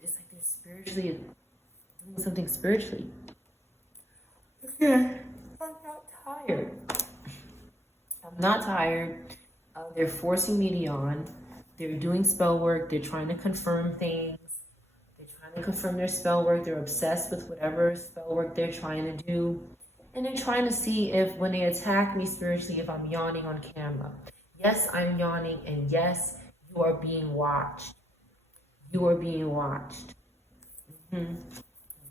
it's like they're spiritually doing something spiritually. Yeah, I'm not tired. I'm not tired. They're forcing me on. They're doing spell work. They're trying to confirm things. They're trying to confirm their spell work. They're obsessed with whatever spell work they're trying to do. And they're trying to see if when they attack me spiritually, if I'm yawning on camera. Yes, I'm yawning. And yes, you are being watched. You are being watched.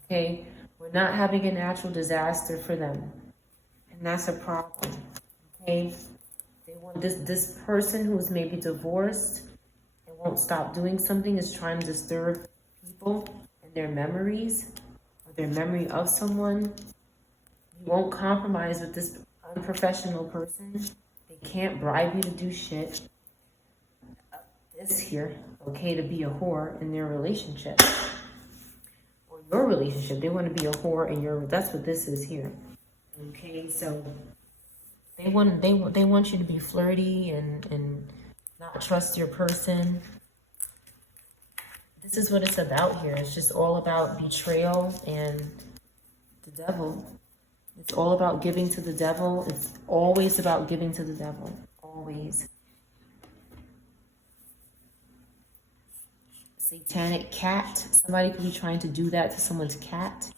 Okay? We're not having a natural disaster for them. And that's a problem. Okay? They want this person who's maybe divorced and won't stop doing something is trying to disturb people and their memories or their memory of someone. You won't compromise with this unprofessional person. They can't bribe you to do shit. This here, okay, to be a whore in their relationship. Or your relationship. They want to be a whore in your, that's what this is here. Okay, so they want you to be flirty and not trust your person. This is what it's about here. It's just all about betrayal and the devil. It's all about giving to the devil. It's always about giving to the devil. Always. Satanic cat. Somebody could be trying to do that to someone's cat.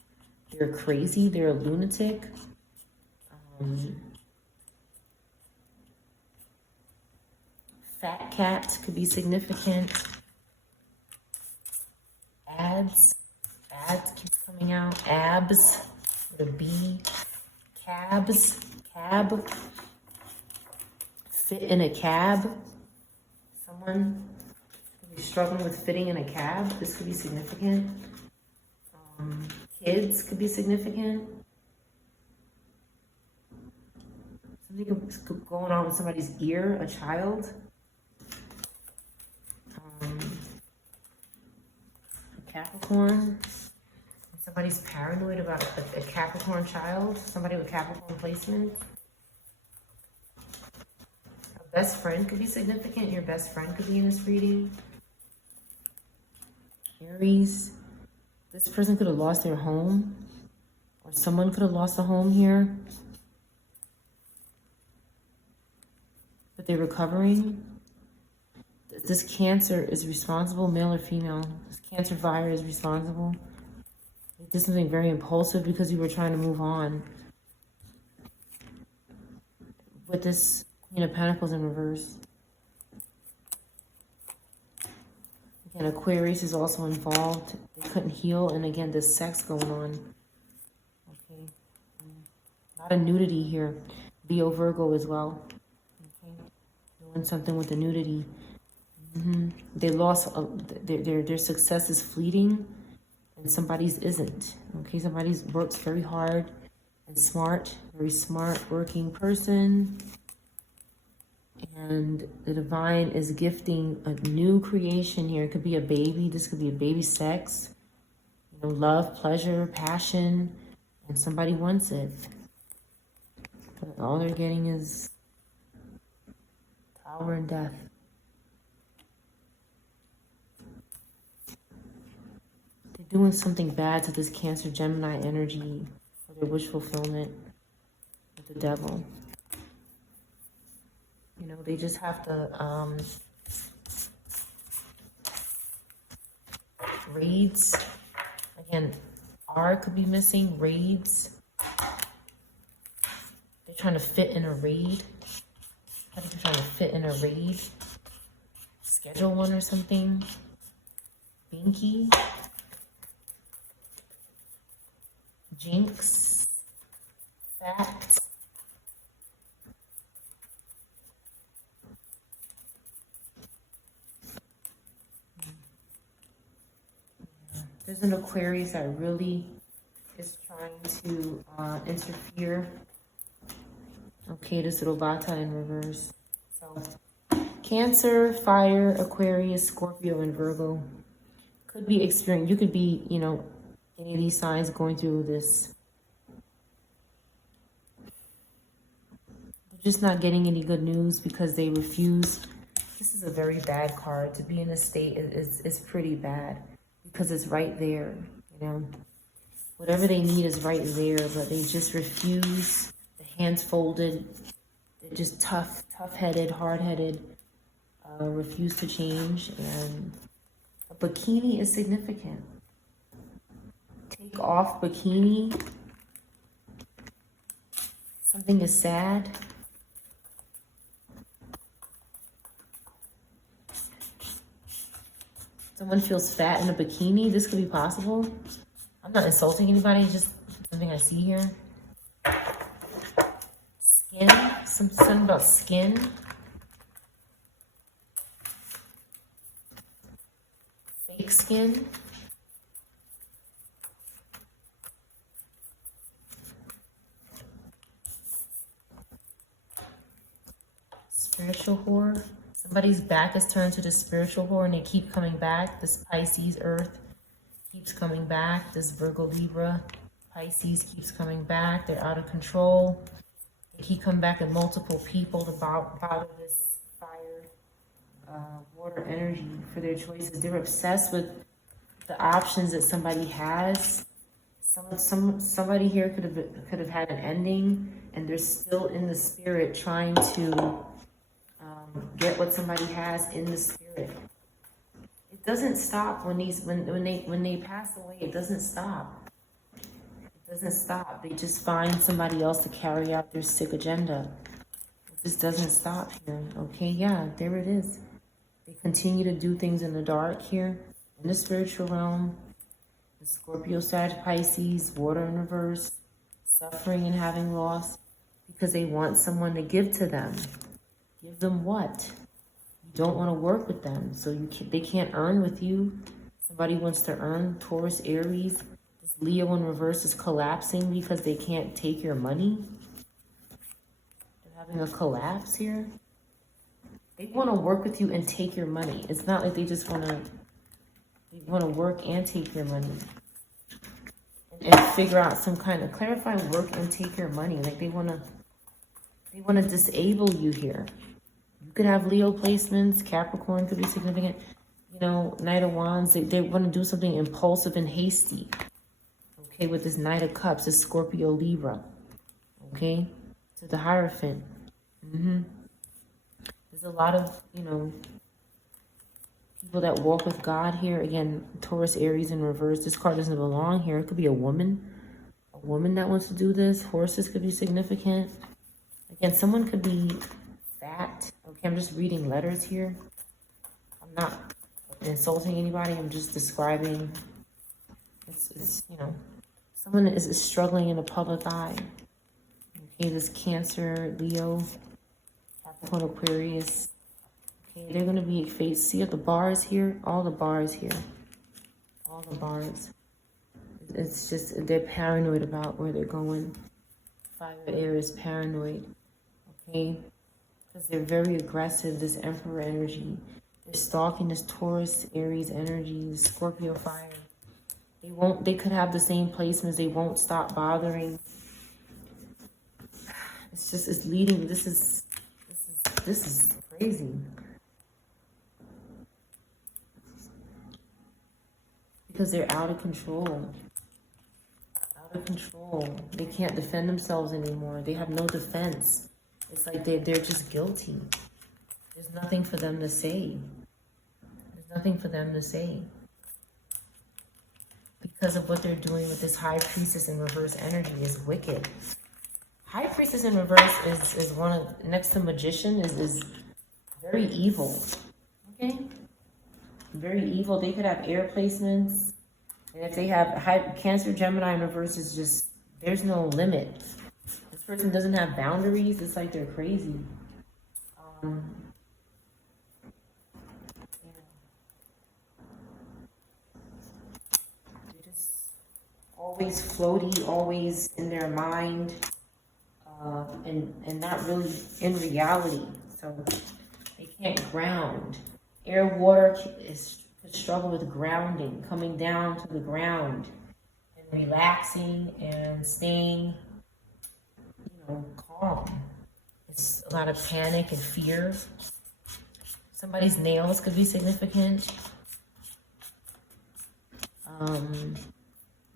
They're crazy. They're a lunatic. Fat cat could be significant. Ads keeps coming out. Abs with a B. Cabs. Cab. Fit in a cab. Someone could be struggling with fitting in a cab. This could be significant. Kids could be significant. Something going on with somebody's ear, a child. A Capricorn. Somebody's paranoid about a Capricorn child. Somebody with Capricorn placement. A best friend could be significant. Your best friend could be in this reading. Aries. This person could have lost their home. Or someone could have lost a home here. but they're recovering. This Cancer is responsible, male or female. This Cancer fire is responsible. They did something very impulsive because you were trying to move on. With this Queen of Pentacles in reverse. Again, Aquarius is also involved. They couldn't heal. And again, there's sex going on. Okay. A lot of nudity here. Leo, Virgo as well. Okay. Doing something with the nudity. They lost, their success is fleeting. And somebody's isn't. Okay. Somebody's works very hard and smart. Very smart working person. And the divine is gifting a new creation here. It could be a baby. This could be a baby sex. You know, love, pleasure, passion. And somebody wants it. But all they're getting is Tower and death. They're doing something bad to this Cancer, Gemini energy for their wish fulfillment with the devil. You know, they just have to, raids. Again, R could be missing, raids. They're trying to fit in a raid. I think they're trying to fit in a raid. Schedule one or something. Binky. Jinx. Fact. There's an Aquarius that really is trying to interfere. Okay, this little Vata in reverse. So, Cancer, Fire, Aquarius, Scorpio, and Virgo. Could be experiencing, you could be, you know, any of these signs going through this. They're just not getting any good news because they refuse. This is a very bad card. To be in this state is pretty bad. Because it's right there, you know. Whatever they need is right there, but they just refuse. The hands folded. They're just tough-headed, hard-headed. Refuse to change. And a bikini is significant. Take off bikini. Something is sad. Someone feels fat in a bikini. This could be possible. I'm not insulting anybody, just something I see here. Skin. Something about skin. Fake skin. Spiritual whore. Somebody's back is turned to the spiritual whore and they keep coming back. This Pisces, Earth, keeps coming back. This Virgo, Libra, Pisces keeps coming back. They're out of control. They keep coming back in multiple people to bother this fire, water energy for their choices. They're obsessed with the options that somebody has. Somebody here could have had an ending and they're still in the spirit trying to get what somebody has in the spirit. It doesn't stop when they pass away. It doesn't stop. It doesn't stop. They just find somebody else to carry out their sick agenda. It just doesn't stop here. Okay, yeah, there it is. They continue to do things in the dark here, in the spiritual realm. The Scorpio, Sag, Pisces, water in reverse, suffering and having loss because they want someone to give to them. Give them what? You don't want to work with them, so they can't earn with you. Somebody wants to earn. Taurus, Aries. This Leo in reverse is collapsing because they can't take your money. They're having a collapse here. They want to work with you and take your money. It's not like they just want to. They want to work and take your money. And figure out some kind of clarify work and take your money. Like they want to disable you here. You could have Leo placements. Capricorn could be significant. You know, Knight of Wands. They want to do something impulsive and hasty. Okay, with this Knight of Cups, this Scorpio, Libra. Okay, to the Hierophant. There's a lot of, people that walk with God here. Again, Taurus, Aries in reverse. This card doesn't belong here. It could be a woman that wants to do this. Horses could be significant. Again, someone could be fat. Okay, I'm just reading letters here. I'm not insulting anybody. I'm just describing. It's someone is struggling in the public eye. Okay, this Cancer, Leo, Capricorn, Aquarius. Okay, they're going to be faced. See the bars here? All the bars here. All the bars. It's just, they're paranoid about where they're going. Fire, air is paranoid. Okay? Because they're very aggressive, this Emperor energy. They're stalking this Taurus, Aries energy, the Scorpio fire. They could have the same placements. They won't stop bothering. It's leading. This is crazy. Because they're out of control. Out of control. They can't defend themselves anymore. They have no defense. It's like they're just guilty. There's nothing for them to say. There's nothing for them to say. Because of what they're doing with this High Priestess in reverse energy is wicked. High Priestess in reverse is one of, next to Magician, is very evil. Okay? Very evil. They could have air placements. And if they have Cancer, Gemini in reverse is just, there's no limit. This person doesn't have boundaries. It's like they're crazy. They're just always floaty, always in their mind. And not really in reality. So they can't ground. Air, water could struggle with grounding, coming down to the ground and relaxing and staying, calm. It's a lot of panic and fear. Somebody's nails could be significant.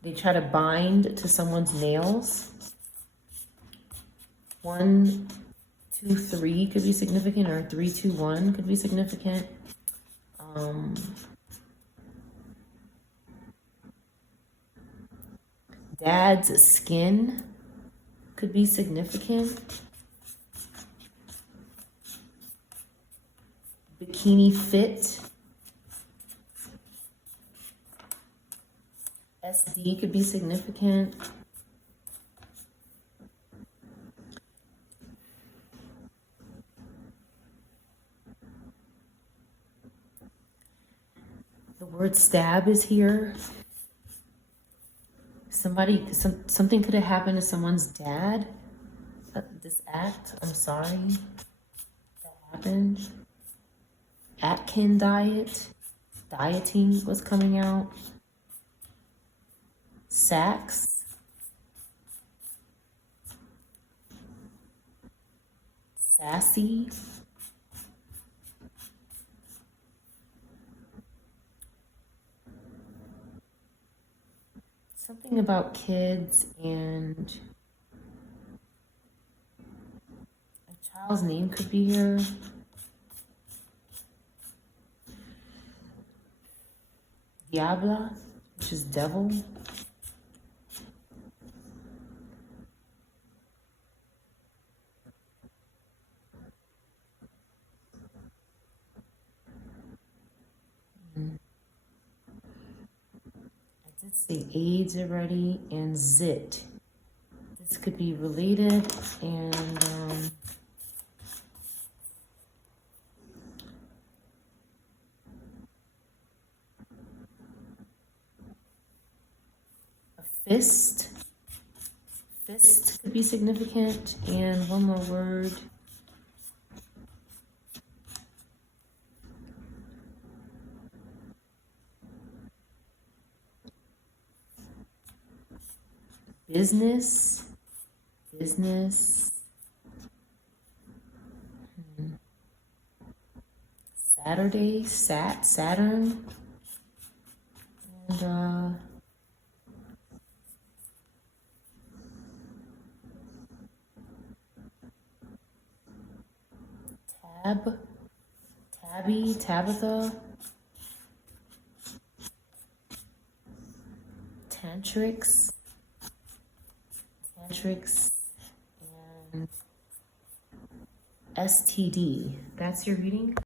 They try to bind to someone's nails. 1, 2, 3 could be significant, or 3, 2, 1 could be significant. Dad's skin could be significant. Bikini fit. SD could be significant. The word stab is here. Something could have happened to someone's dad. This act, I'm sorry, that happened. Atkin diet, dieting was coming out. Sax. Sassy. Something about kids, and a child's name could be here. Diabla, which is devil. Say AIDS already, and zit. This could be related, and a fist. Fist could be significant, and one more word. Business. Saturday, Saturn. And tab. Tabby, Tabitha, Tantrix, and STD. That's your reading?